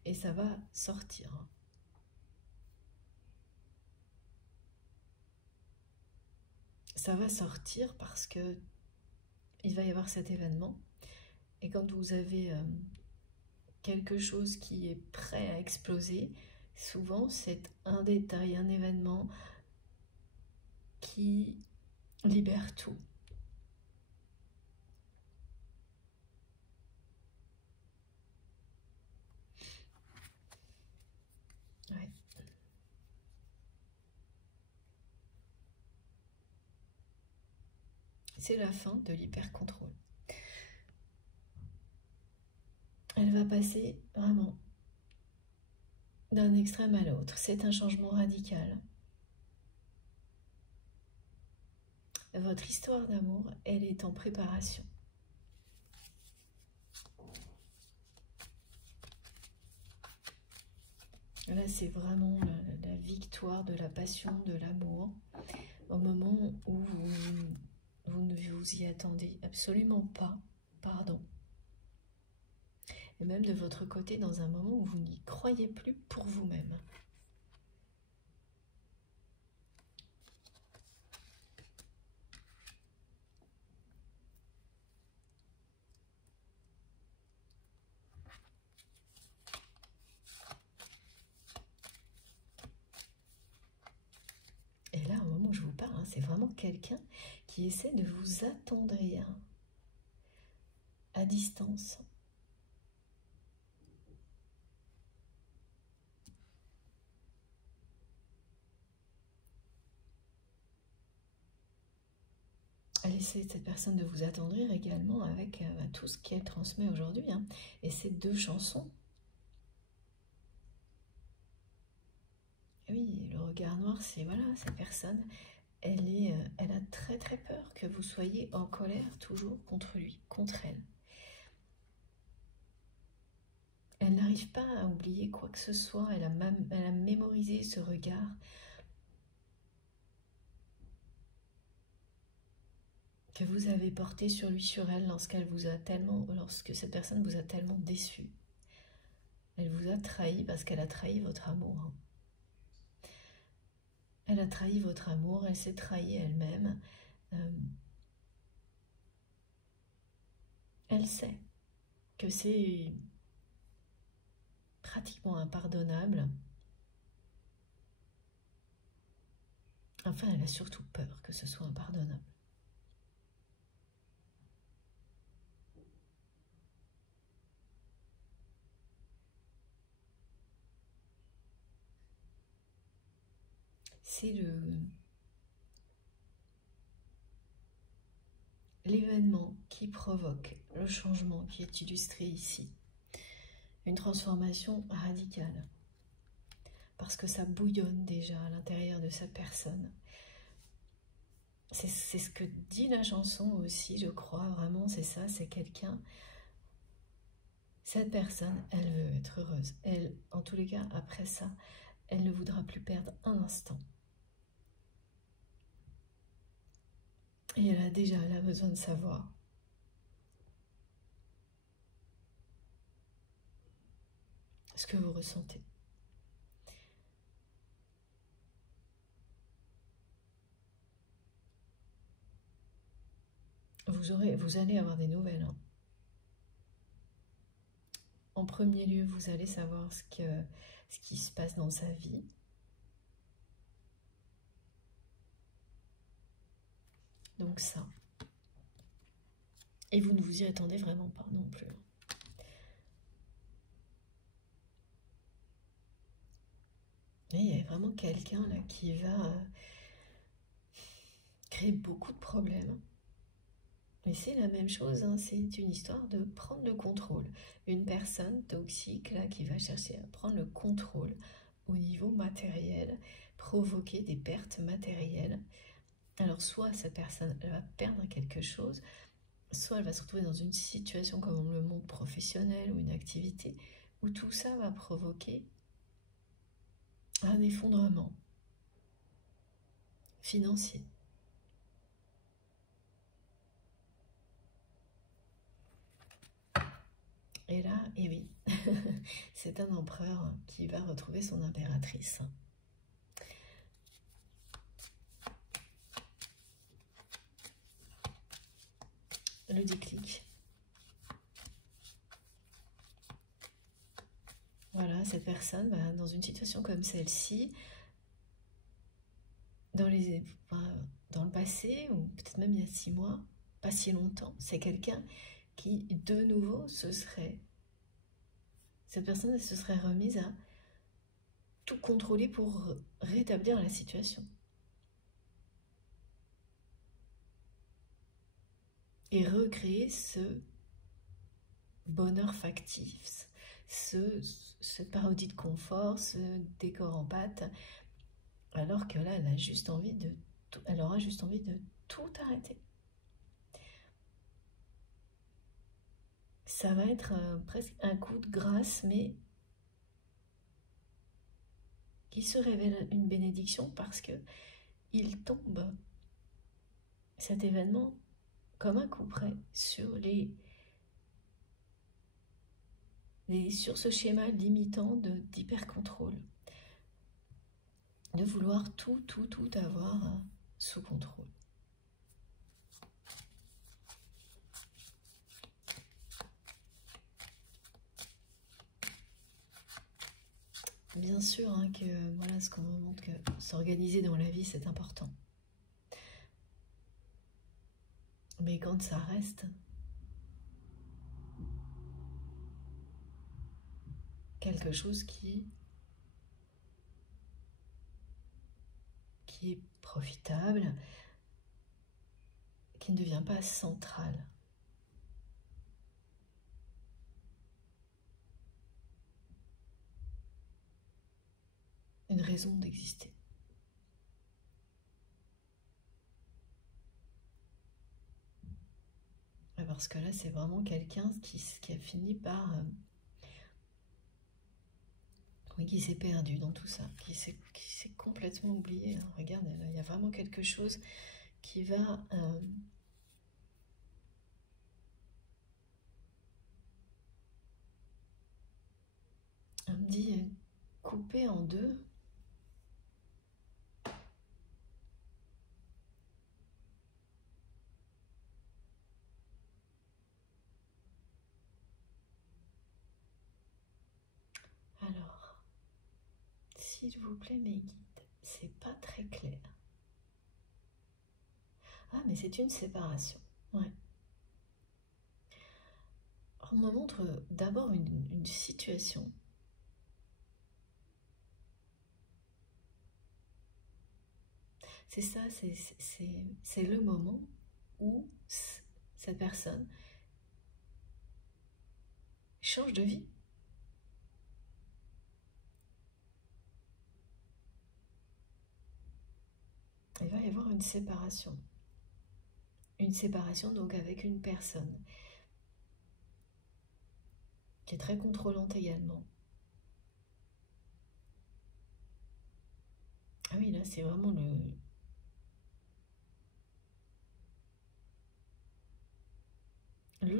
Et ça va sortir. Ça va sortir parce que il va y avoir cet événement. Et quand vous avez quelque chose qui est prêt à exploser, souvent c'est un détail, un événement qui libère tout. Ouais. C'est la fin de l'hyper-contrôle. Elle va passer vraiment d'un extrême à l'autre. C'est un changement radical. Votre histoire d'amour, elle est en préparation. Là, c'est vraiment la victoire de la passion, de l'amour, au moment où vous ne vous y attendez absolument pas, pardon. Et même de votre côté, dans un moment où vous n'y croyez plus pour vous-même. Et là, au moment où je vous parle, hein, c'est vraiment quelqu'un qui essaie de vous attendrir à distance. Elle essaie, cette personne, de vous attendrir également avec tout ce qu'elle transmet aujourd'hui, hein, et ces deux chansons. Et oui, le regard noir, c'est voilà, cette personne, elle a très très peur que vous soyez en colère toujours contre lui, contre elle. elle n'arrive pas à oublier quoi que ce soit, elle a mémorisé ce regard que vous avez porté sur lui, sur elle, lorsque cette personne vous a tellement déçu. Elle vous a trahi parce qu'elle a trahi votre amour. Elle a trahi votre amour, elle s'est trahie elle-même. Elle sait que c'est pratiquement impardonnable. Enfin, elle a surtout peur que ce soit impardonnable. C'est l'événement qui provoque le changement qui est illustré ici. Une transformation radicale. Parce que ça bouillonne déjà à l'intérieur de cette personne. C'est ce que dit la chanson aussi, je crois, vraiment, c'est ça, c'est quelqu'un... Cette personne, elle veut être heureuse. Elle, en tous les cas, après ça, elle ne voudra plus perdre un instant. Et elle a besoin de savoir ce que vous ressentez. Vous allez avoir des nouvelles. Hein. En premier lieu, vous allez savoir ce qui se passe dans sa vie. Donc ça. Et vous ne vous y attendez vraiment pas non plus. Et il y a vraiment quelqu'un là qui va créer beaucoup de problèmes. Mais c'est la même chose, hein, c'est une histoire de prendre le contrôle. Une personne toxique là qui va chercher à prendre le contrôle au niveau matériel, provoquer des pertes matérielles. Alors soit cette personne elle va perdre quelque chose, soit elle va se retrouver dans une situation comme le monde professionnel ou une activité où tout ça va provoquer un effondrement financier. Et là, et oui, c'est un empereur qui va retrouver son impératrice. Le déclic. Voilà, cette personne, dans une situation comme celle-ci, dans le passé, ou peut-être même il y a 6 mois, pas si longtemps, c'est quelqu'un qui, de nouveau, cette personne elle se serait remise à tout contrôler pour rétablir la situation. Et recréer ce bonheur factice, cette parodie de confort, ce décor en pâte, alors que là, elle aura juste envie de tout arrêter. Ça va être presque un coup de grâce, mais qui se révèle une bénédiction parce que il tombe, cet événement, comme un coup près sur sur ce schéma limitant d'hyper-contrôle. De vouloir tout avoir sous contrôle. Bien sûr hein, que voilà ce qu'on vous montre, que s'organiser dans la vie c'est important. Mais quand ça reste quelque chose qui est profitable, qui ne devient pas central. Une raison d'exister. Parce que là, c'est vraiment quelqu'un qui a fini par Oui, qui s'est perdu dans tout ça, qui s'est complètement oublié. Hein. Regarde, là, il y a vraiment quelque chose qui va... on me dit couper en deux. Alors, s'il vous plaît, mes guides, c'est pas très clair. Ah, mais c'est une séparation. Ouais. On me montre d'abord une situation. C'est ça, c'est le moment où cette personne change de vie. Il va y avoir une séparation. Une séparation donc avec une personne qui est très contrôlante également. Ah oui, là c'est vraiment le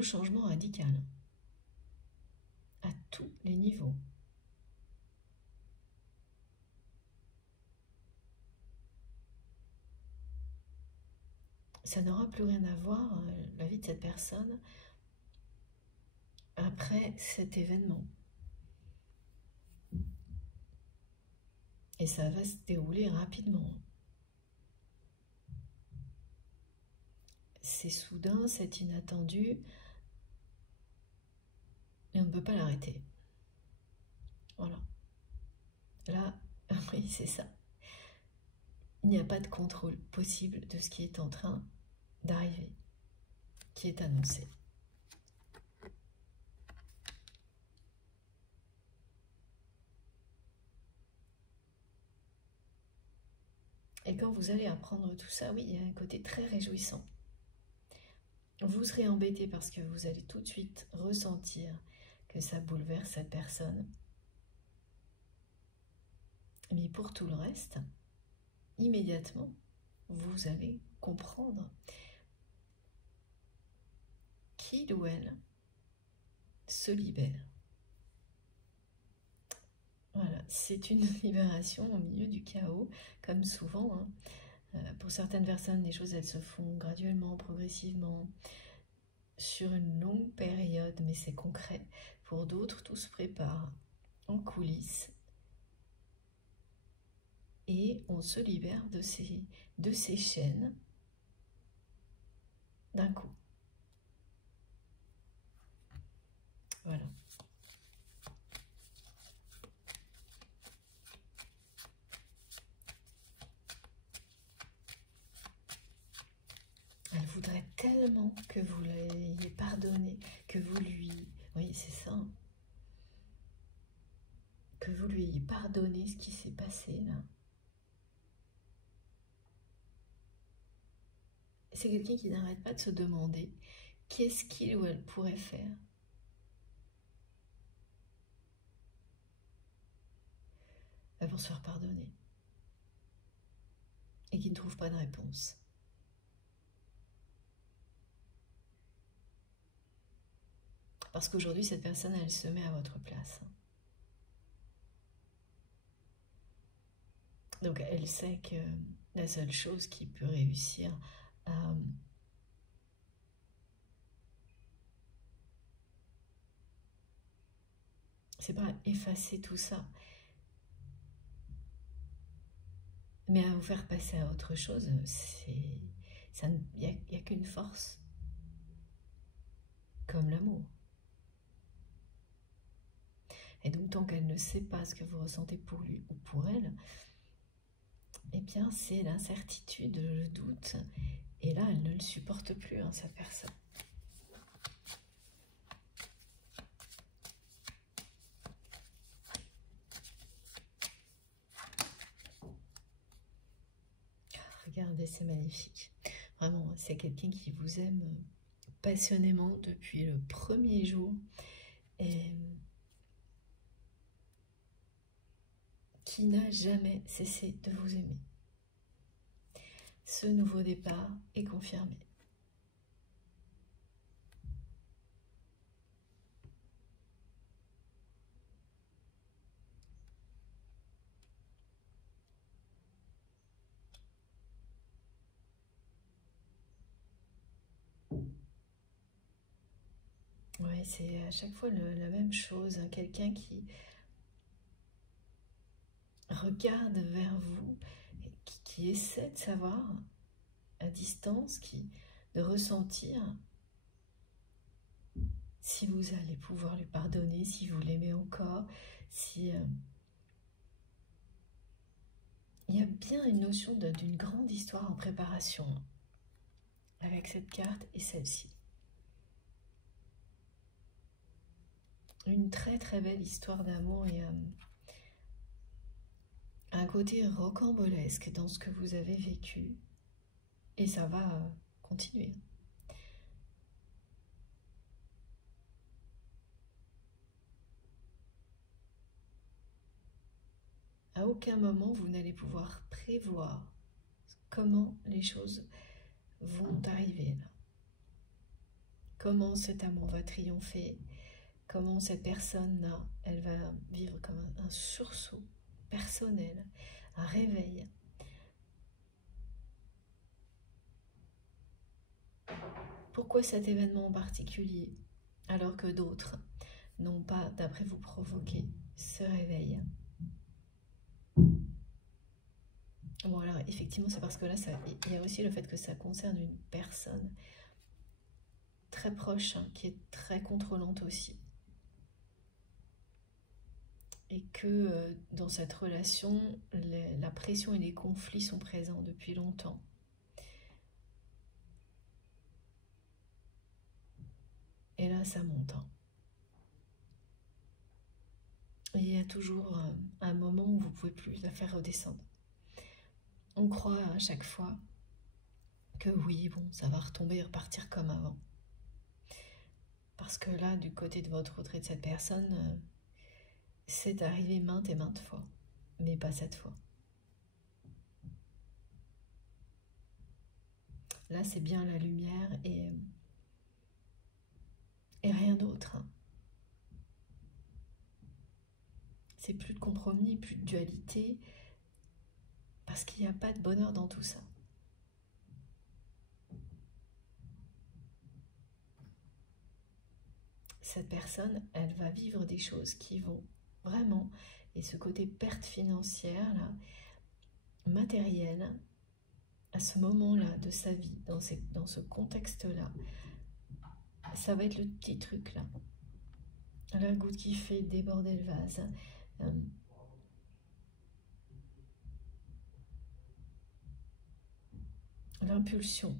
changement radical à tous les niveaux. Ça n'aura plus rien à voir, la vie de cette personne, après cet événement. Et ça va se dérouler rapidement. C'est soudain, c'est inattendu, et on ne peut pas l'arrêter. Voilà. Là, oui, c'est ça. Il n'y a pas de contrôle possible de ce qui est en train d'arriver, qui est annoncé. Et quand vous allez apprendre tout ça, oui, il y a un côté très réjouissant. Vous serez embêté parce que vous allez tout de suite ressentir que ça bouleverse cette personne. Mais pour tout le reste, immédiatement, vous allez comprendre qu'il ou elle se libère. Voilà, c'est une libération au milieu du chaos, comme souvent. Hein. Pour certaines personnes, les choses, elles se font graduellement, progressivement, sur une longue période, mais c'est concret. Pour d'autres, tout se prépare en coulisses. Et on se libère de ces chaînes d'un coup. Voilà. Elle voudrait tellement que vous l'ayez pardonné, que vous lui... Oui, c'est ça. Que vous lui ayez pardonné ce qui s'est passé là. C'est quelqu'un qui n'arrête pas de se demander qu'est-ce qu'il ou elle pourrait faire pour se faire pardonner. Et qui ne trouve pas de réponse. Parce qu'aujourd'hui, cette personne, elle se met à votre place. Donc, elle sait que la seule chose qui peut réussir à... c'est pas effacer tout ça, mais à vous faire passer à autre chose, il n'y a qu'une force, comme l'amour. Et donc, tant qu'elle ne sait pas ce que vous ressentez pour lui ou pour elle, eh bien, c'est l'incertitude, le doute. Et là, elle ne le supporte plus, hein, cette personne. Regardez, c'est magnifique. Vraiment, c'est quelqu'un qui vous aime passionnément depuis le premier jour. Et qui n'a jamais cessé de vous aimer. Ce nouveau départ est confirmé. Ouais, c'est à chaque fois la même chose, hein. Quelqu'un qui regarde vers vous, qui essaie de savoir à distance, de ressentir si vous allez pouvoir lui pardonner, si vous l'aimez encore, si il y a bien une notion d'une grande histoire en préparation avec cette carte et celle-ci. Une très très belle histoire d'amour et un côté rocambolesque dans ce que vous avez vécu et ça va continuer. À aucun moment vous n'allez pouvoir prévoir comment les choses vont arriver là. Comment cet amour va triompher, comment cette personne-là, elle va vivre comme un sursaut personnel, un réveil. Pourquoi cet événement en particulier, alors que d'autres n'ont pas, d'après vous, provoqué ce réveil? Bon, alors effectivement, c'est parce que là, il y a aussi le fait que ça concerne une personne très proche, hein, qui est très contrôlante aussi. Et que dans cette relation, la pression et les conflits sont présents depuis longtemps. Et là, ça monte. Hein. Et il y a toujours un moment où vous ne pouvez plus la faire redescendre. On croit à chaque fois que oui, bon, ça va retomber et repartir comme avant. Parce que là, du côté de votre autre et de cette personne, c'est arrivé maintes et maintes fois, mais pas cette fois. Là, c'est bien la lumière et rien d'autre. Hein. C'est plus de compromis, plus de dualité, parce qu'il n'y a pas de bonheur dans tout ça. Cette personne, elle va vivre des choses qui vont vraiment, et ce côté perte financière, là, matérielle, à ce moment-là de sa vie, dans ce contexte-là, ça va être le petit truc là. La goutte qui fait déborder le vase. L'impulsion.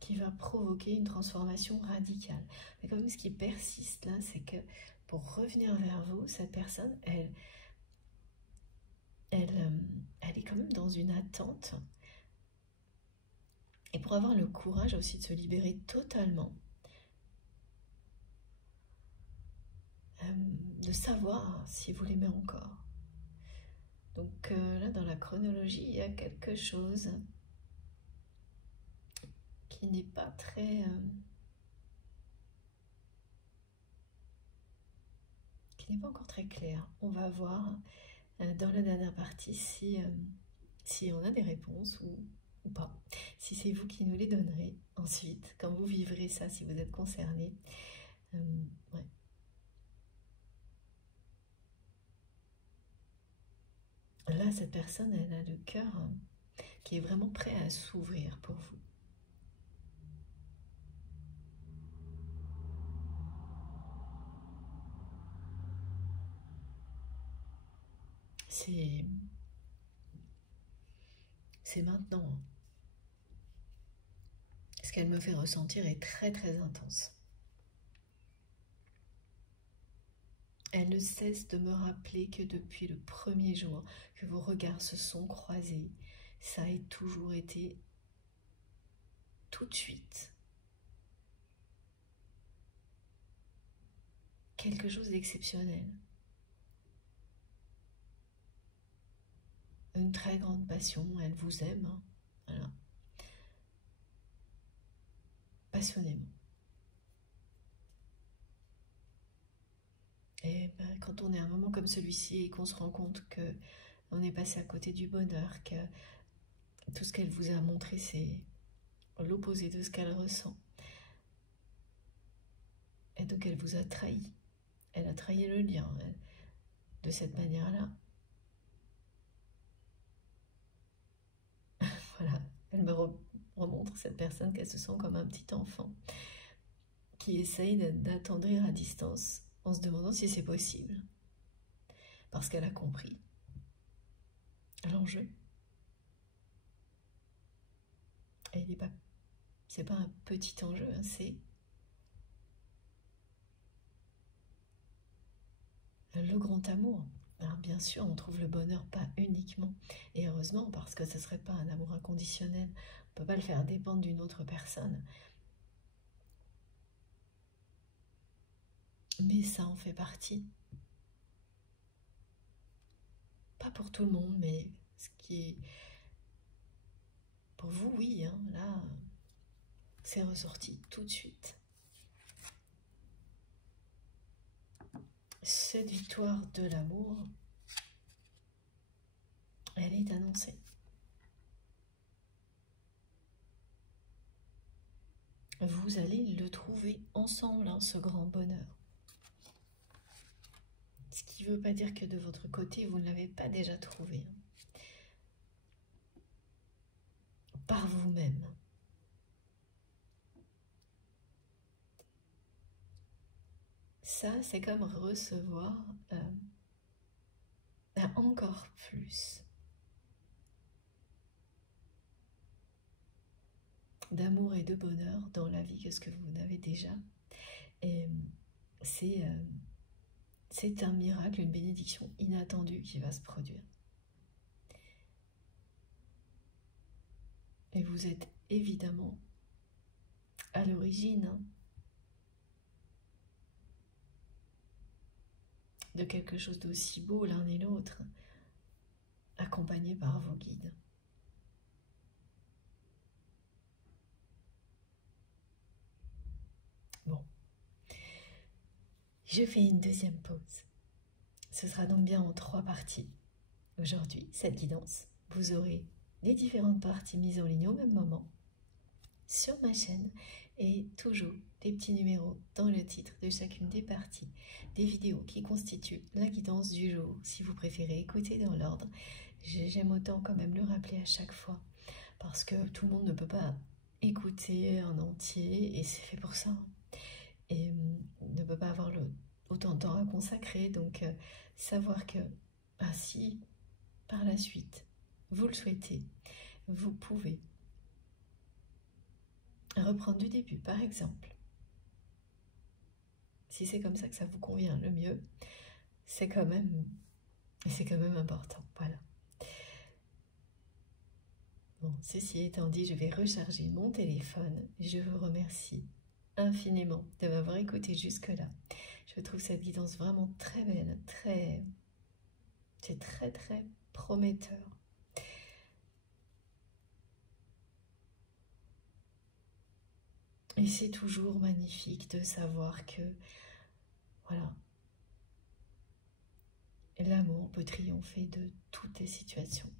Qui va provoquer une transformation radicale. Mais quand même, ce qui persiste là, c'est que pour revenir vers vous, cette personne, elle est quand même dans une attente. Et pour avoir le courage aussi de se libérer totalement, de savoir si vous l'aimez encore. Donc là, dans la chronologie, il y a quelque chose qui n'est pas très... qui n'est pas encore très clair. On va voir dans la dernière partie si on a des réponses ou pas. Si c'est vous qui nous les donnerez ensuite, quand vous vivrez ça, si vous êtes concerné. Ouais. Là, cette personne, elle a le cœur qui est vraiment prêt à s'ouvrir pour vous. C'est maintenant. Ce qu'elle me fait ressentir est très très intense. Elle ne cesse de me rappeler que depuis le premier jour que vos regards se sont croisés, ça a toujours été tout de suite. quelque chose d'exceptionnel. Une très grande passion, elle vous aime, hein, voilà. Passionnément. Et ben, quand on est à un moment comme celui-ci et qu'on se rend compte que on est passé à côté du bonheur, que tout ce qu'elle vous a montré, c'est l'opposé de ce qu'elle ressent. Et donc elle vous a trahi. Elle a trahi le lien de cette manière-là. Voilà, elle me remontre cette personne qu'elle se sent comme un petit enfant qui essaye d'attendrir à distance en se demandant si c'est possible. Parce qu'elle a compris l'enjeu. Et c'est pas un petit enjeu, hein, c'est le grand amour. Alors bien sûr, on trouve le bonheur pas uniquement, et heureusement, parce que ce ne serait pas un amour inconditionnel. On ne peut pas le faire dépendre d'une autre personne. Mais ça en fait partie. Pas pour tout le monde, mais ce qui est... Pour vous, oui, hein, là, c'est ressorti tout de suite. Cette victoire de l'amour, elle est annoncée. Vous allez le trouver ensemble, hein, ce grand bonheur. Ce qui ne veut pas dire que de votre côté, vous ne l'avez pas déjà trouvé. Hein. Par vous-même. Ça, c'est comme recevoir encore plus d'amour et de bonheur dans la vie que ce que vous n'avez déjà. Et c'est un miracle, une bénédiction inattendue qui va se produire. Et vous êtes évidemment à l'origine, hein, de quelque chose d'aussi beau l'un et l'autre, accompagné par vos guides. Bon, je fais une deuxième pause. Ce sera donc bien en 3 parties. Aujourd'hui, cette guidance, vous aurez les différentes parties mises en ligne au même moment sur ma chaîne et toujours des petits numéros dans le titre de chacune des parties, des vidéos qui constituent la guidance du jour, si vous préférez écouter dans l'ordre. J'aime autant quand même le rappeler à chaque fois, parce que tout le monde ne peut pas écouter en entier, et c'est fait pour ça, et ne peut pas avoir autant de temps à consacrer, donc savoir que, si par la suite, vous le souhaitez, vous pouvez reprendre du début, par exemple. Si c'est comme ça que ça vous convient le mieux, c'est quand même important, voilà. Bon, ceci étant dit, je vais recharger mon téléphone. Je vous remercie infiniment de m'avoir écouté jusque-là. Je trouve cette guidance vraiment très belle, c'est très très prometteur. Et c'est toujours magnifique de savoir que, voilà, l'amour peut triompher de toutes les situations.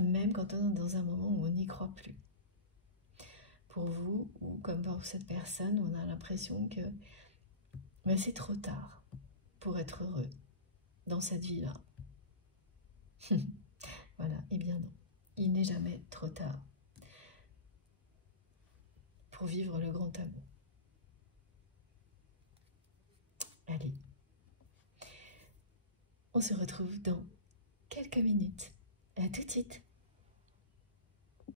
Même quand on est dans un moment où on n'y croit plus. Pour vous, ou comme pour cette personne, on a l'impression que c'est trop tard pour être heureux dans cette vie-là. Voilà, et bien non, il n'est jamais trop tard pour vivre le grand amour. Allez, on se retrouve dans quelques minutes. À tout de suite.